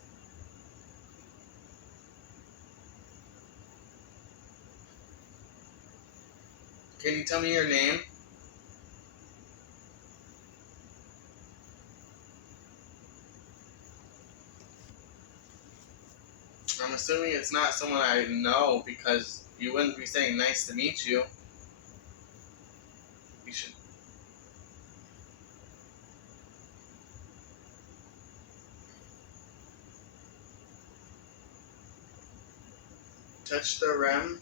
Can you tell me your name? I'm assuming it's not someone I know because you wouldn't be saying nice to meet you. You should touch the REM.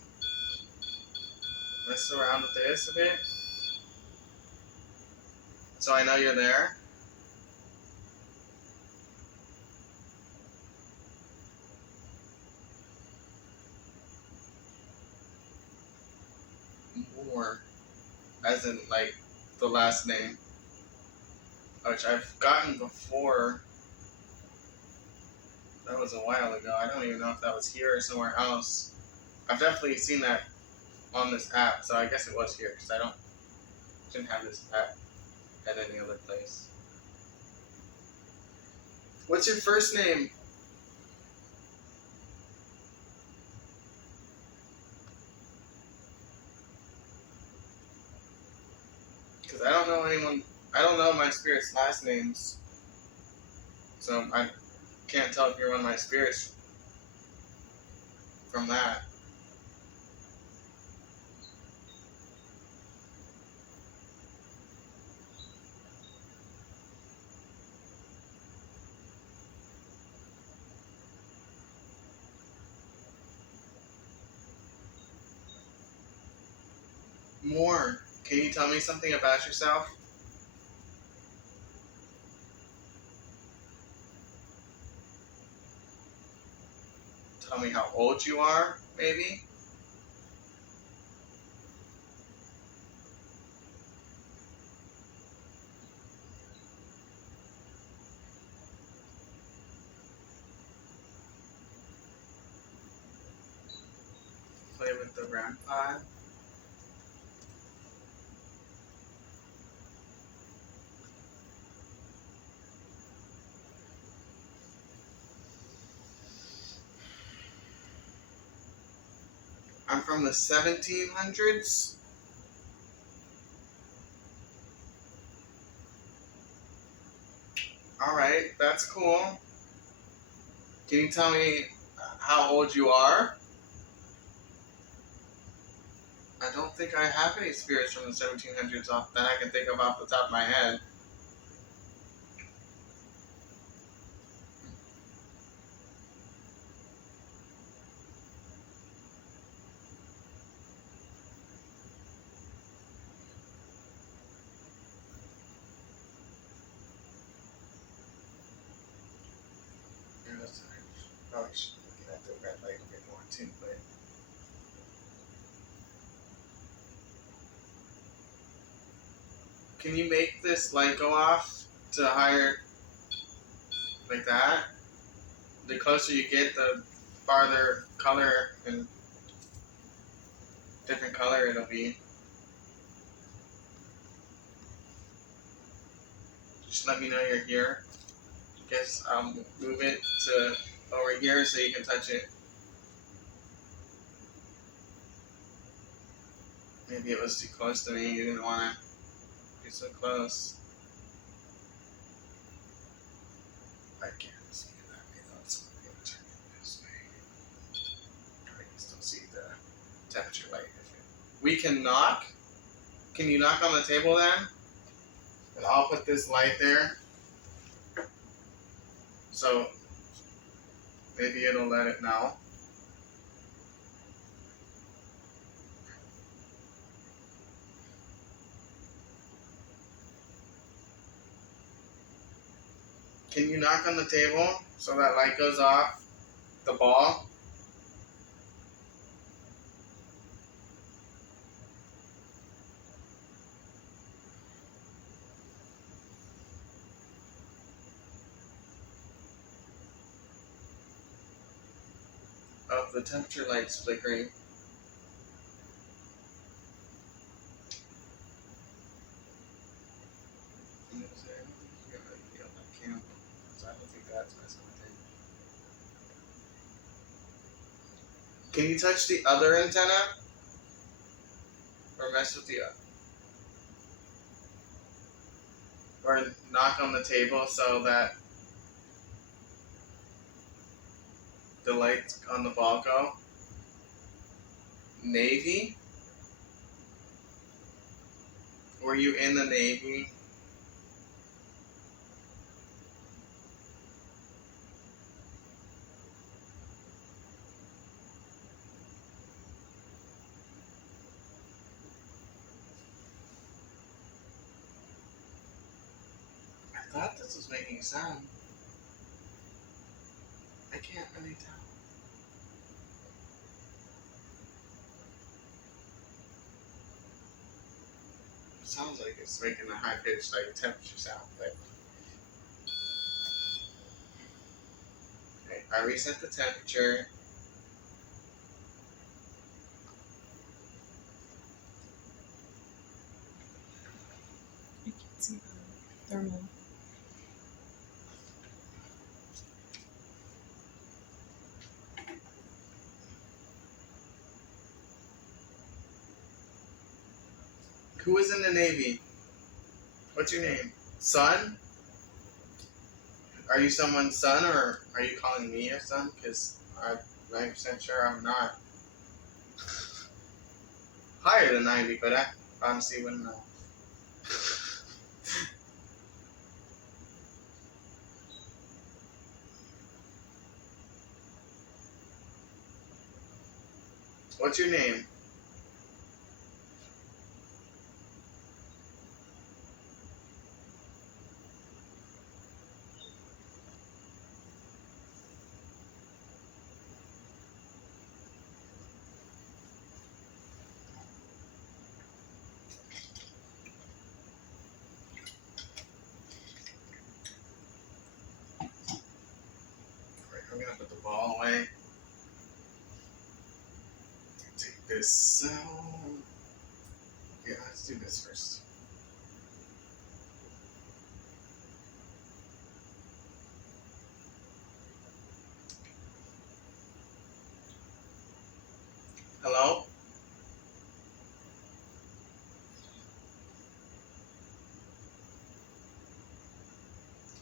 Mess around with this a bit. So I know you're there. More. As in, like, the last name. Which I've gotten before. That was a while ago. I don't even know if that was here or somewhere else. I've definitely seen that on this app, so I guess it was here, because shouldn't have this app at any other place. What's your first name? Because I don't know anyone. I don't know my spirit's last names. So I can't tell if you're one of my spirits from that. More. Can you tell me something about yourself? Tell me how old you are, maybe? Play with the REM pod. I'm from the 1700s. Alright, that's cool. Can you tell me how old you are? I don't think I have any spirits from the 1700s that I can think of off the top of my head. Probably should be looking at the red light a bit more too, but can you make this light go off to higher, like that? The closer you get, the farther color and different color it'll be. Just let me know you're here. Guess I'll move it to over here so you can touch it. Maybe it was too close to me. You didn't want to get so close. I can't see that way though, so I'm going to turn it this way. I can still see the temperature light. We can knock. Can you knock on the table then? And I'll put this light there. So maybe it'll let it know. Can you knock on the table so that light goes off the ball? Oh, the temperature light's flickering. I don't think you got a heat on that candle, so I don't think that's messing with it. Can you touch the other antenna? Or mess with the or knock on the table so that the lights on the ball go? Navy? Were you in the Navy? I thought this was making a sound. I can't really tell. It sounds like it's making a high pitched like temperature sound. Like, okay, I reset the temperature. I can't see the thermal. Who is in the Navy? What's your name? Son? Are you someone's son or are you calling me your son? Because I'm 90% sure I'm not. Higher than 90, but I honestly wouldn't know. What's your name? Alright, I'm gonna put the ball away. Take this out. Yeah, let's do this first. Hello?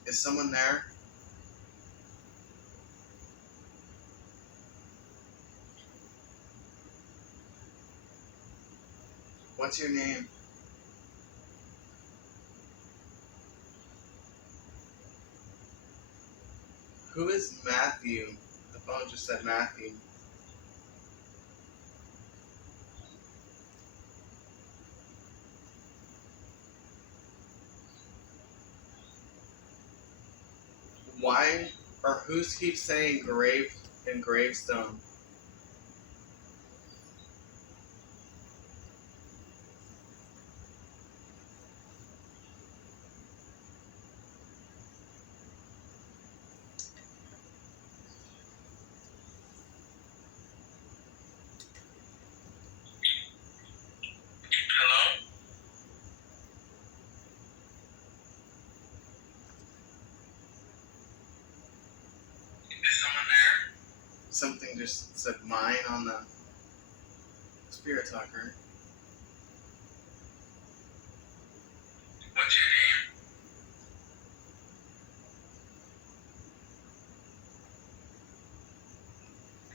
Is someone there? What's your name? Who is Matthew? The phone just said Matthew. Why or who keeps saying grave and gravestone? Hello? Is someone there? Something just said mine on the spirit talker. What's your name?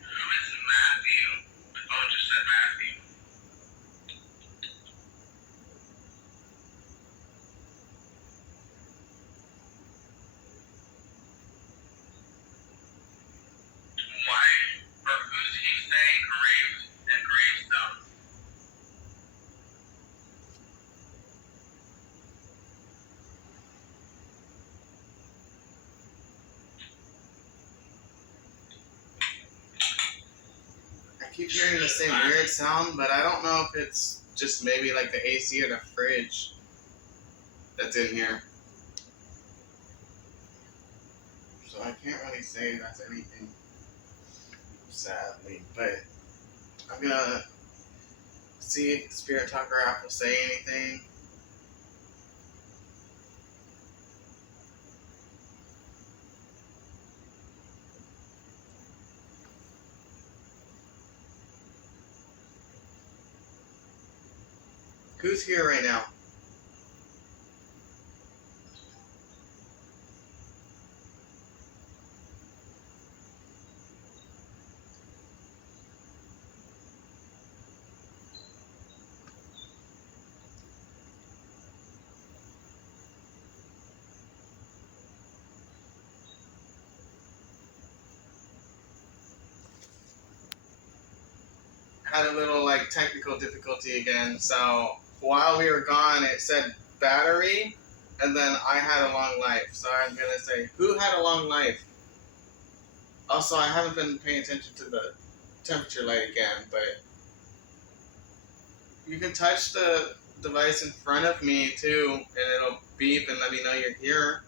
Who is Matthew? The phone just said Matthew. keep hearing the same weird sound, but I don't know if it's just maybe like the AC or the fridge that's in here. So I can't really say that's anything, sadly. But I'm gonna see if the Spirit Talker app will say anything. Who's here right now? Had a little like technical difficulty again. So while we were gone, it said battery, and then I had a long life. So I'm gonna say, who had a long life? Also, I haven't been paying attention to the temperature light again, but you can touch the device in front of me too, and it'll beep and let me know you're here.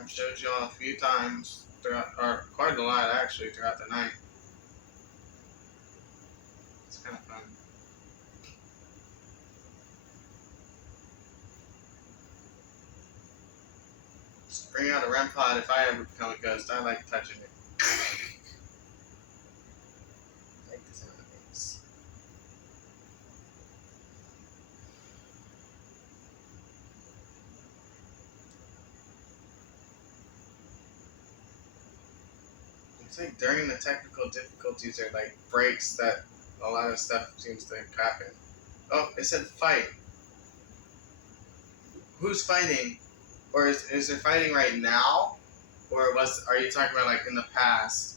I've showed you all a few times throughout, or quite a lot actually, throughout the night. It's kind of fun. Just bring out a REM pod if I ever become a ghost. I like touching it. I like the sound of things. It's like during the technical difficulties or like breaks that a lot of stuff seems to happen. Oh, it said fight. Who's fighting? Or is there fighting right now? Or are you talking about like in the past?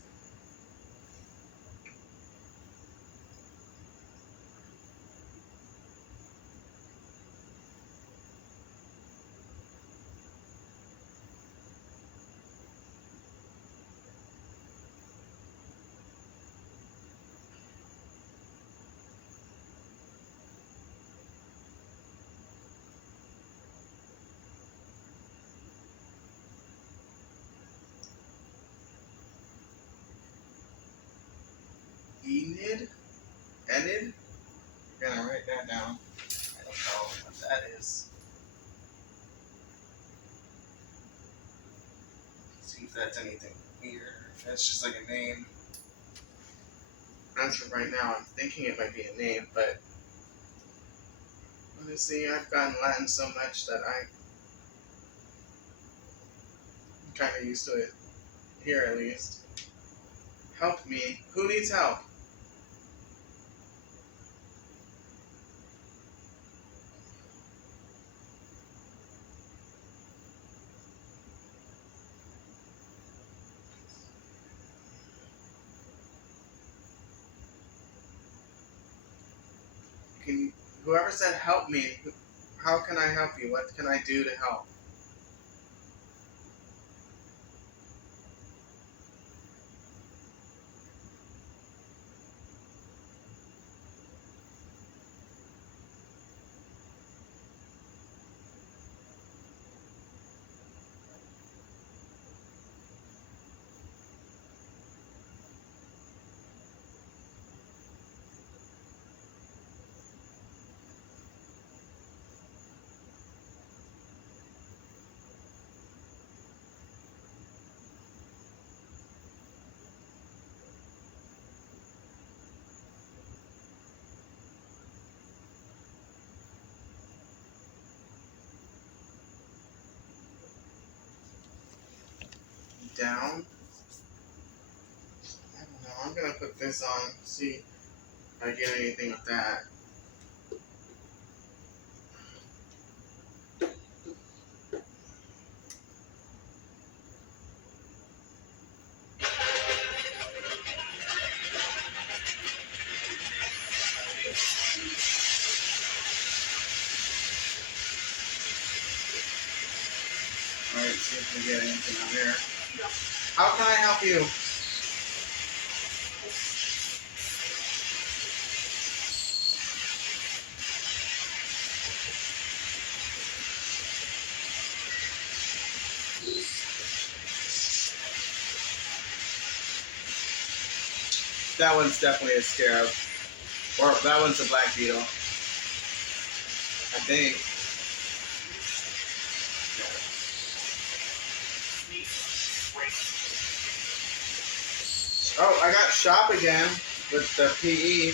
Enid? Enid? I'm gonna write that down. I don't know what that is. See if that's anything weird. If that's just like a name. As of right now, I'm thinking it might be a name, but honestly, I've gotten Latin so much that I'm kind of used to it. Here at least. Help me. Who needs help? Can whoever said help me? How can I help you? What can I do to help? Down? I don't know. I'm gonna put this on. See if I get anything with that. Alright, see if we get anything on there. How can I help you? That one's definitely a scarab. Or that one's a black beetle. I think. Oh, I got shop again with the PE.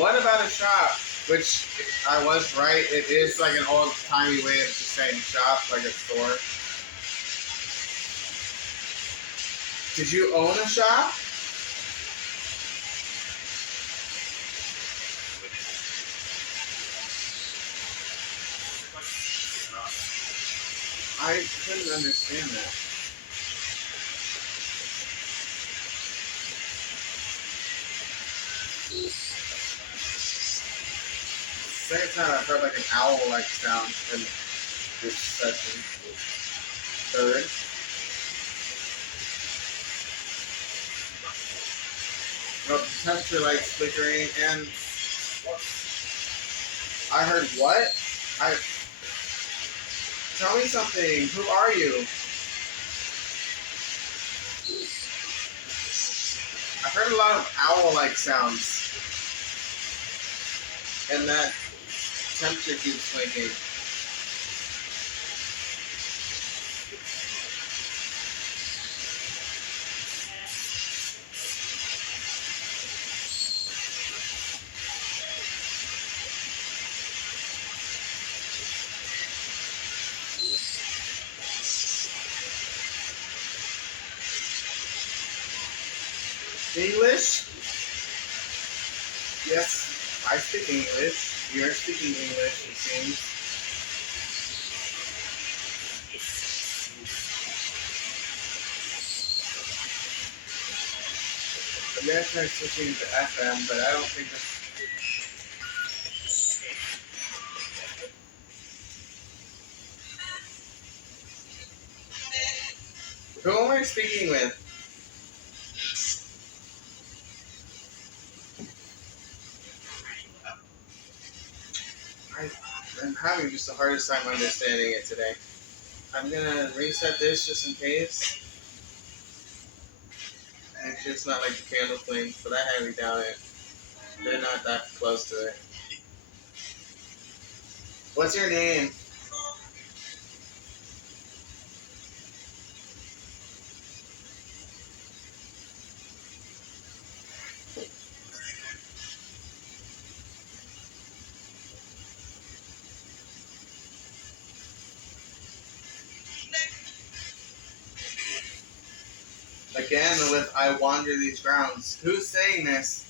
What about a shop? Which I was right. It is like an old timey way of just saying shop, like a store. Did you own a shop? I couldn't understand that. Second time I heard like an owl-like sound in this session. Third. Oh, the temperature lights flickering, and I heard what? Tell me something. Who are you? I heard a lot of owl-like sounds, and that temperature keeps blinking. English? Yes, I speak English. You're speaking English, it seems. I'm gonna try switching to FM, but I don't think this. Who am I speaking with? I'm having just the hardest time understanding it today. I'm gonna reset this just in case. Actually, it's not like the candle flame, but I highly doubt it. They're not that close to it. What's your name? Again, with I wander these grounds. Who's saying this?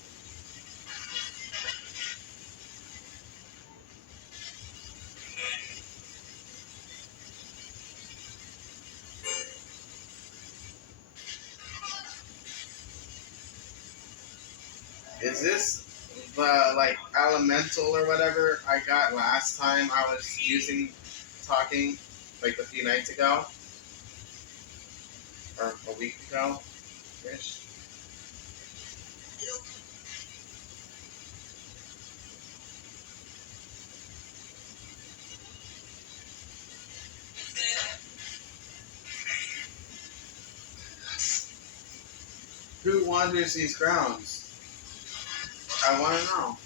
Is this the like elemental or whatever I got last time I was using talking like a few nights ago? Or a week ago ish? Who wanders these grounds? I wanna know.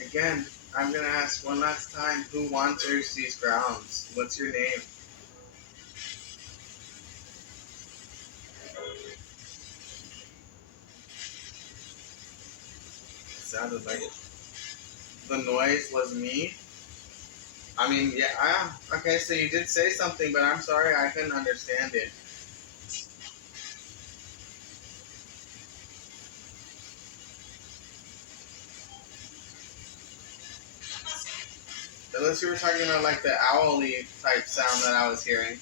Again, I'm gonna ask one last time, who wanders these grounds? What's your name? It sounded like the noise was me. I mean, yeah, okay, so you did say something, but I'm sorry I couldn't understand it. Unless you were talking about like the owly type sound that I was hearing.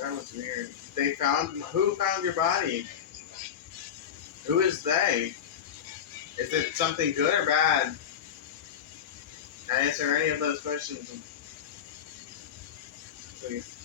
That was weird. Who found your body? Who is they? Is it something good or bad? Can I answer any of those questions, please?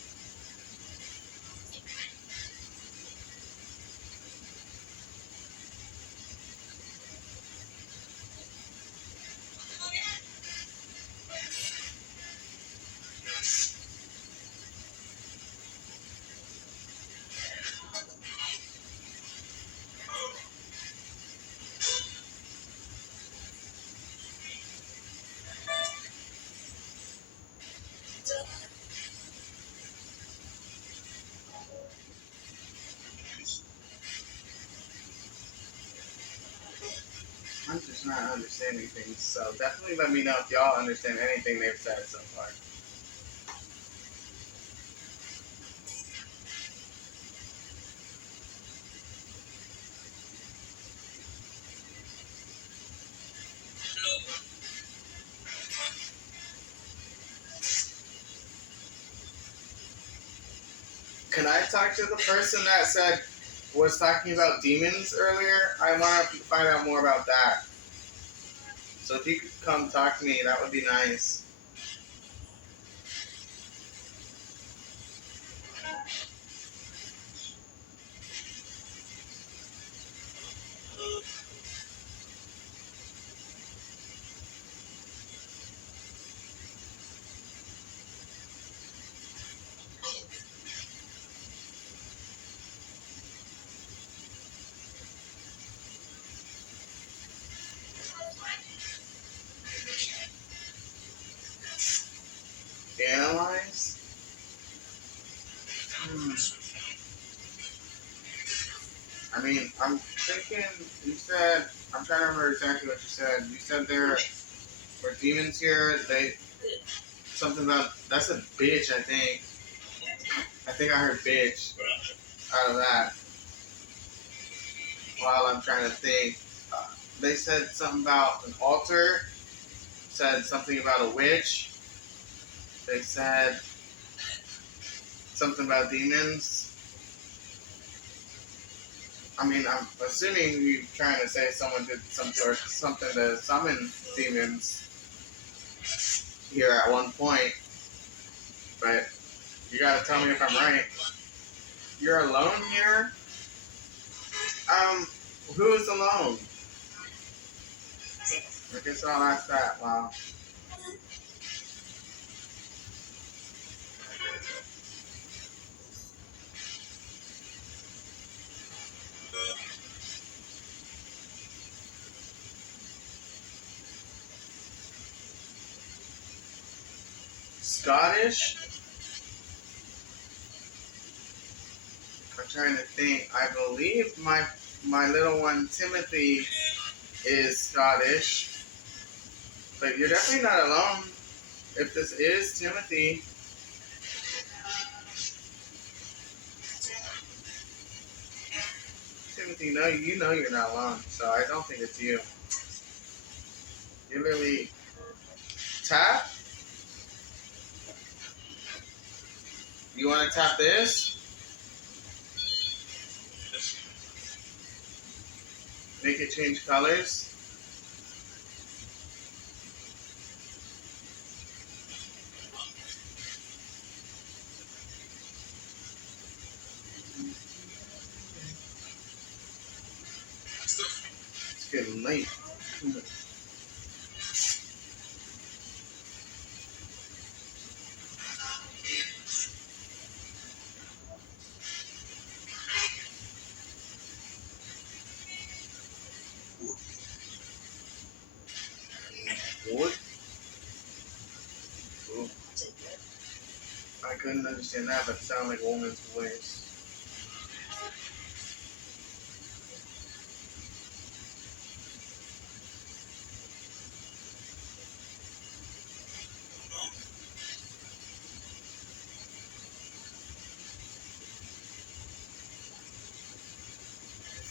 I'm just not understanding things, so definitely let me know if y'all understand anything they've said so far. Can I talk to the person that was talking about demons earlier? I want to find out more about that. So if you could come talk to me, that would be nice. Analyze? Hmm. I mean, I'm thinking, you said, I'm trying to remember exactly what you said. You said there were demons here. Something about, that's a bitch, I think. I think I heard bitch out of that while I'm trying to think. They said something about an altar, said something about a witch. They said something about demons. I mean, I'm assuming you're trying to say someone did something to summon demons here at one point, but you gotta tell me if I'm right. You're alone here? Um, who's alone? I guess I'll ask that. Wow. Scottish? I'm trying to think. I believe my little one Timothy is Scottish, but you're definitely not alone. If this is Timothy, no, you know you're not alone. So I don't think it's you. You literally tap. You want to tap this? Make it change colors. It's getting late. Wood? Ooh. I couldn't understand that, but it sounded like a woman's voice.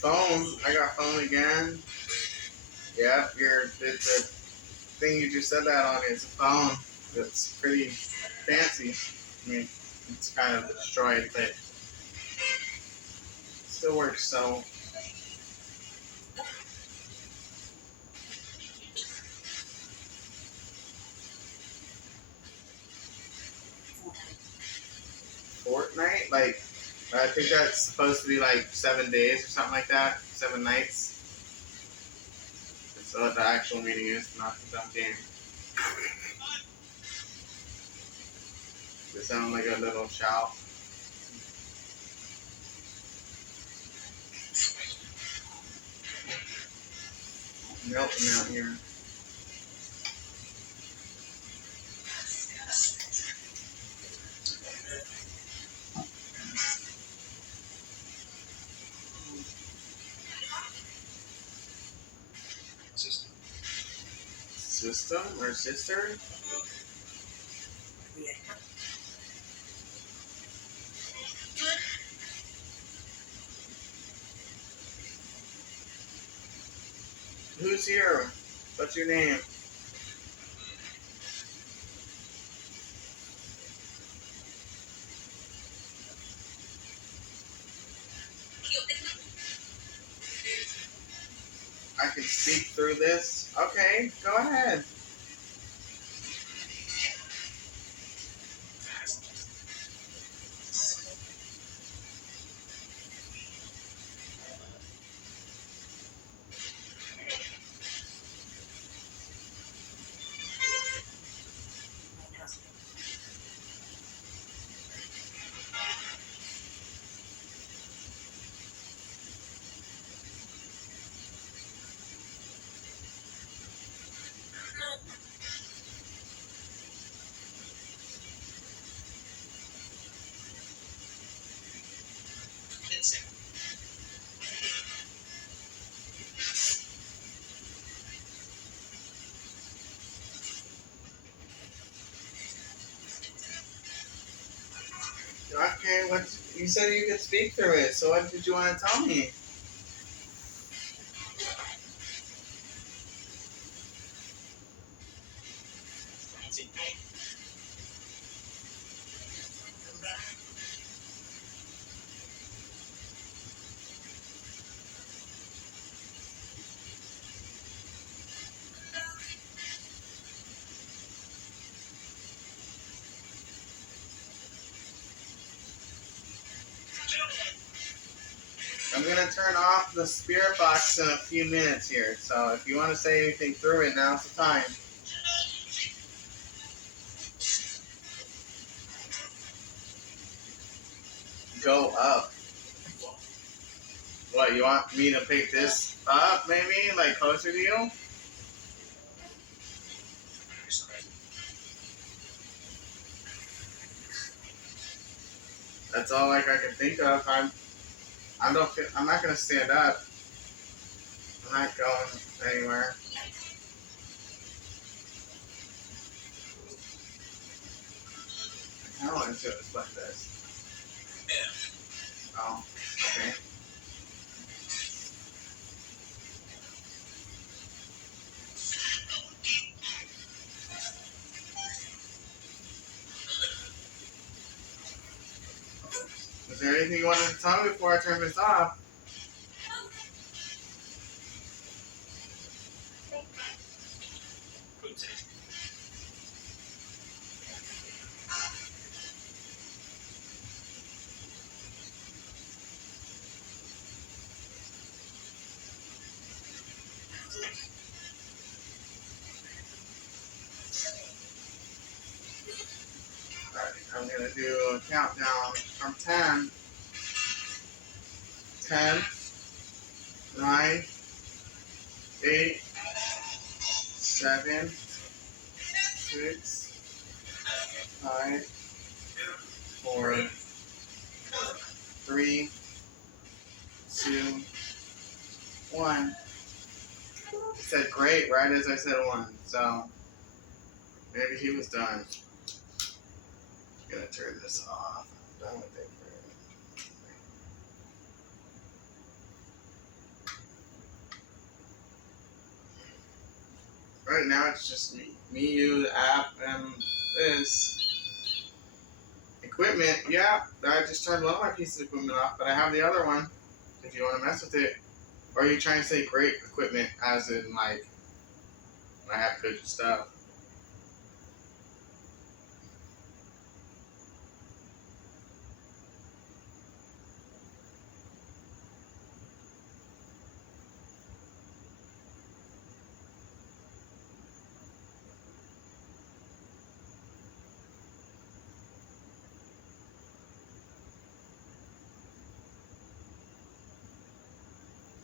Phone. I got phone again. Yep, the thing you just said that on is a phone. It's pretty fancy. I mean, it's kind of destroyed, but it still works. So Fortnite, like I think that's supposed to be like 7 days or something like that, 7 nights. So the actual meaning is not the dumb game. It sounds like a little shout. Melting out here. System or sister? Who's here? What's your name? I can speak through this. Okay, go ahead. Okay, what you said you could speak through it, so what did you want to tell me? I'm gonna turn off the spirit box in a few minutes here, so if you want to say anything through it, now's the time. Go up. What, you want me to pick this up, maybe? Like closer to you? That's all like I can think of. I'm not gonna stand up. I'm not going anywhere. I don't want to do it like this. Oh, okay. Is there anything you wanted to tell me before I turn this off? Alright, I'm gonna do a countdown from 10. 10, 9, 8, 7, 6, 5, 4, 3, 2, 1. It said great right as I said 1, so maybe he was done. I'm gonna turn this off. I'm done with it. Right now it's just me, you, the app, and this equipment. Yeah, I just turned one of my pieces of equipment off, but I have the other one. If you want to mess with it, or are you trying to say great equipment, as in like I have good stuff?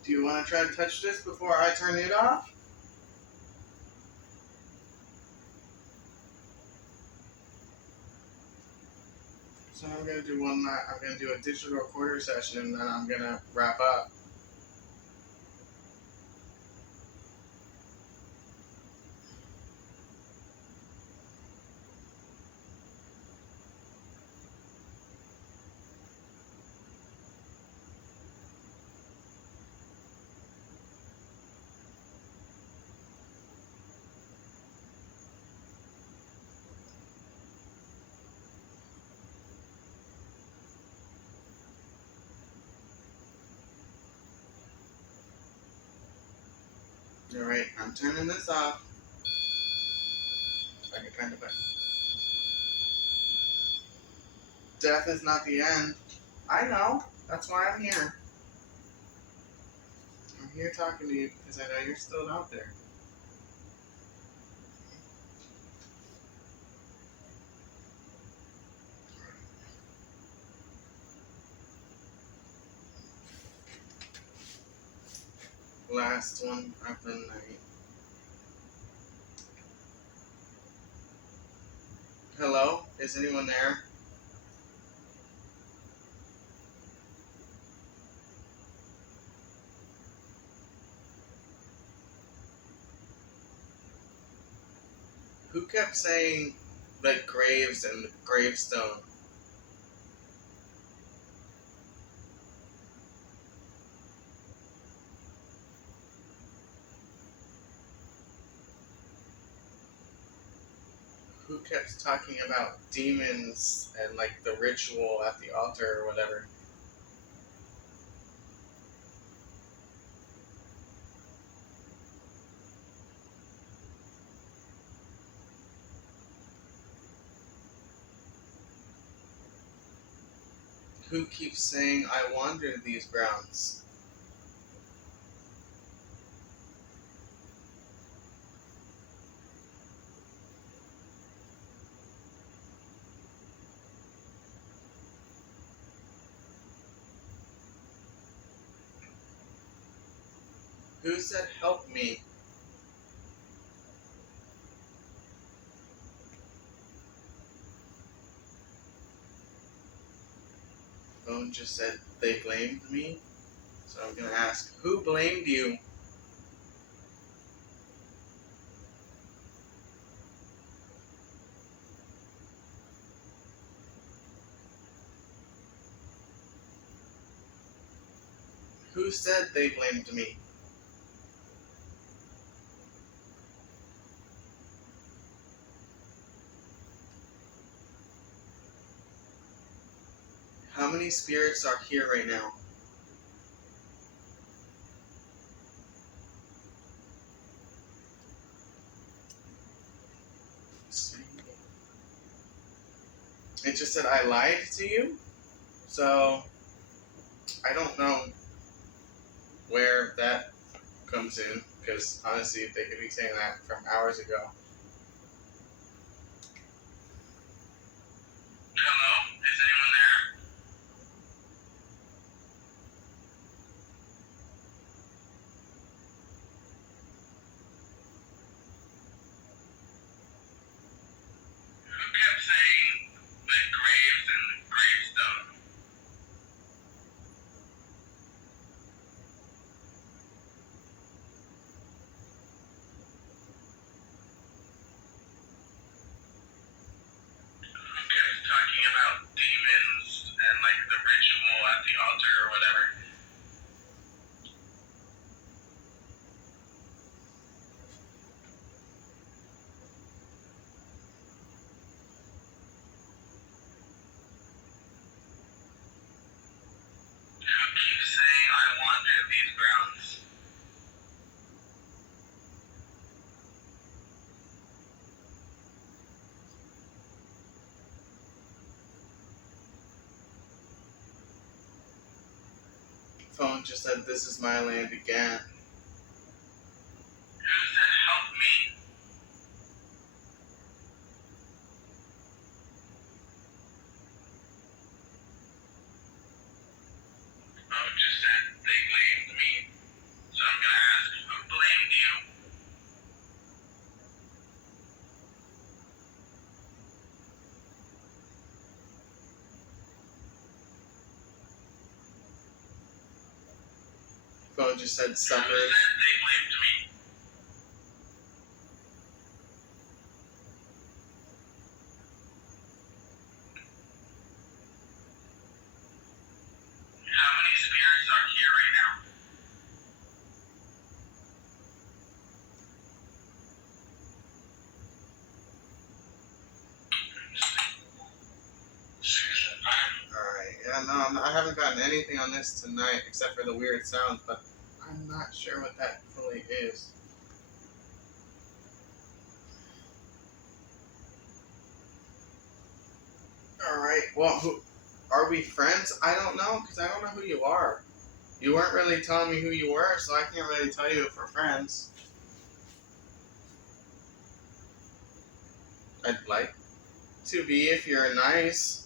Do you want to try to touch this before I turn it off? So I'm gonna do one. I'm gonna do a digital recorder session, and then I'm gonna wrap up. All right, I'm turning this off. I can kind of. Death is not the end. I know. That's why I'm here. I'm here talking to you because I know you're still out there. Last one of the night. Hello? Is anyone there? Who kept saying the graves and the gravestone? Who kept talking about demons and like the ritual at the altar or whatever? Who keeps saying I wandered these grounds? Who said help me? Bone just said they blamed me. So I'm gonna ask, who blamed you? Who said they blamed me? How many spirits are here right now? It just said I lied to you? So I don't know where that comes in, because honestly, they could be saying that from hours ago. Hello? Is anyone there? Who kept saying the graves and the gravestone? phone just said, "This is my land" again. Who said help me? Oh, just said they blamed me. So I'm gonna ask, who blamed you? Phone just said, Who "Sucker." said they blamed me? How many spirits are here right now? Alright, yeah, no, I haven't gotten anything on this tonight except for the weird sounds, but I'm not sure what that fully is. Alright, well, are we friends? I don't know, because I don't know who you are. You weren't really telling me who you were, so I can't really tell you if we're friends. I'd like to be if you're nice.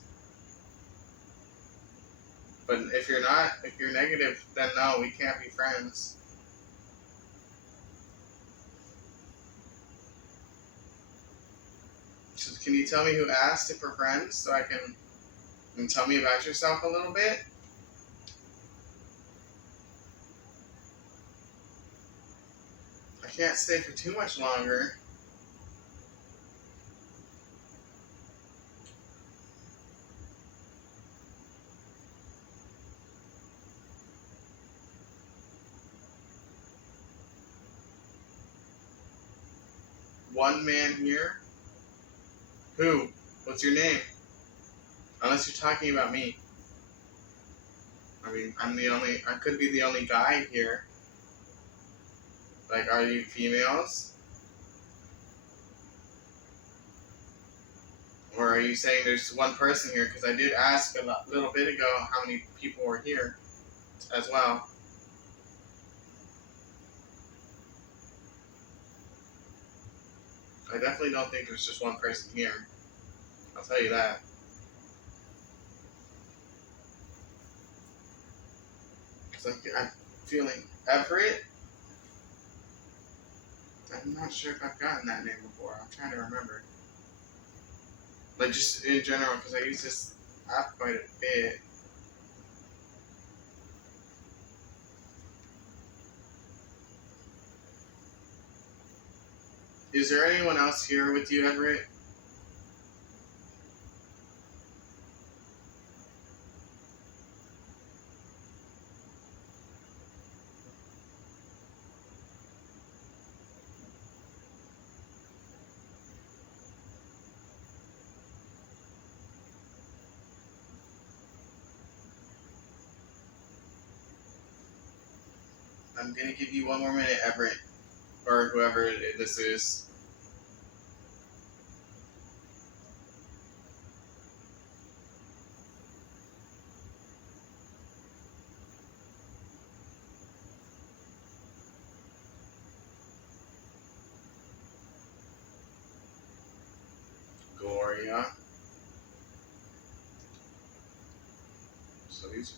But if you're not, if you're negative, then no, we can't be friends. So can you tell me who asked if we're friends so I can and tell me about yourself a little bit? I can't stay for too much longer. One man here? Who? What's your name? Unless you're talking about me. I mean, I could be the only guy here. Like, are you females? Or are you saying there's one person here? Because I did ask a little bit ago how many people were here as well. I definitely don't think there's just one person here. I'll tell you that. Because I'm feeling Everett. I'm not sure if I've gotten that name before. I'm trying to remember. Like, just in general, because I use this app quite a bit. Is there anyone else here with you, Everett? I'm going to give you one more minute, Everett. Or whoever this is. Gloria. So these.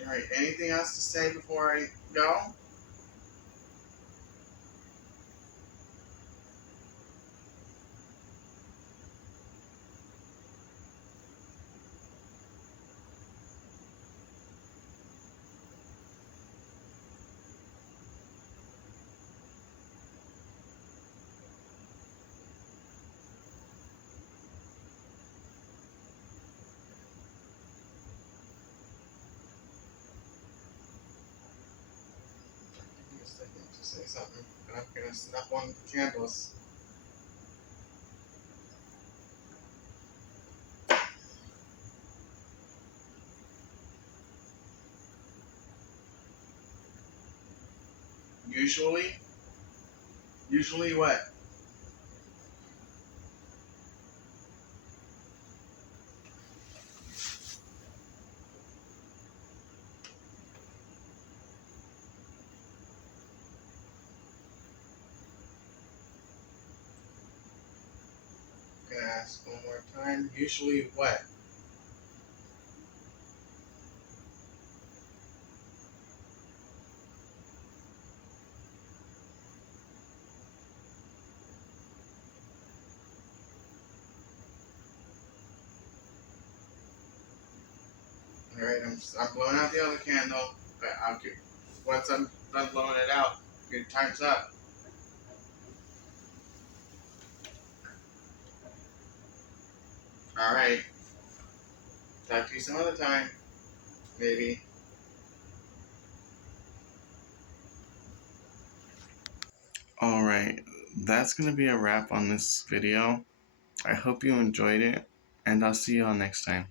Alright, anything else to say before I go? Give me a second to say something. And I'm going to snuff one of the candles. Usually? Usually what? I'm gonna ask one more time. Usually what? Alright, I'm blowing out the other candle, but I'll get, once I'm done blowing it out, your time's up. Alright, talk to you some other time, maybe. Alright, that's gonna be a wrap on this video. I hope you enjoyed it, and I'll see you all next time.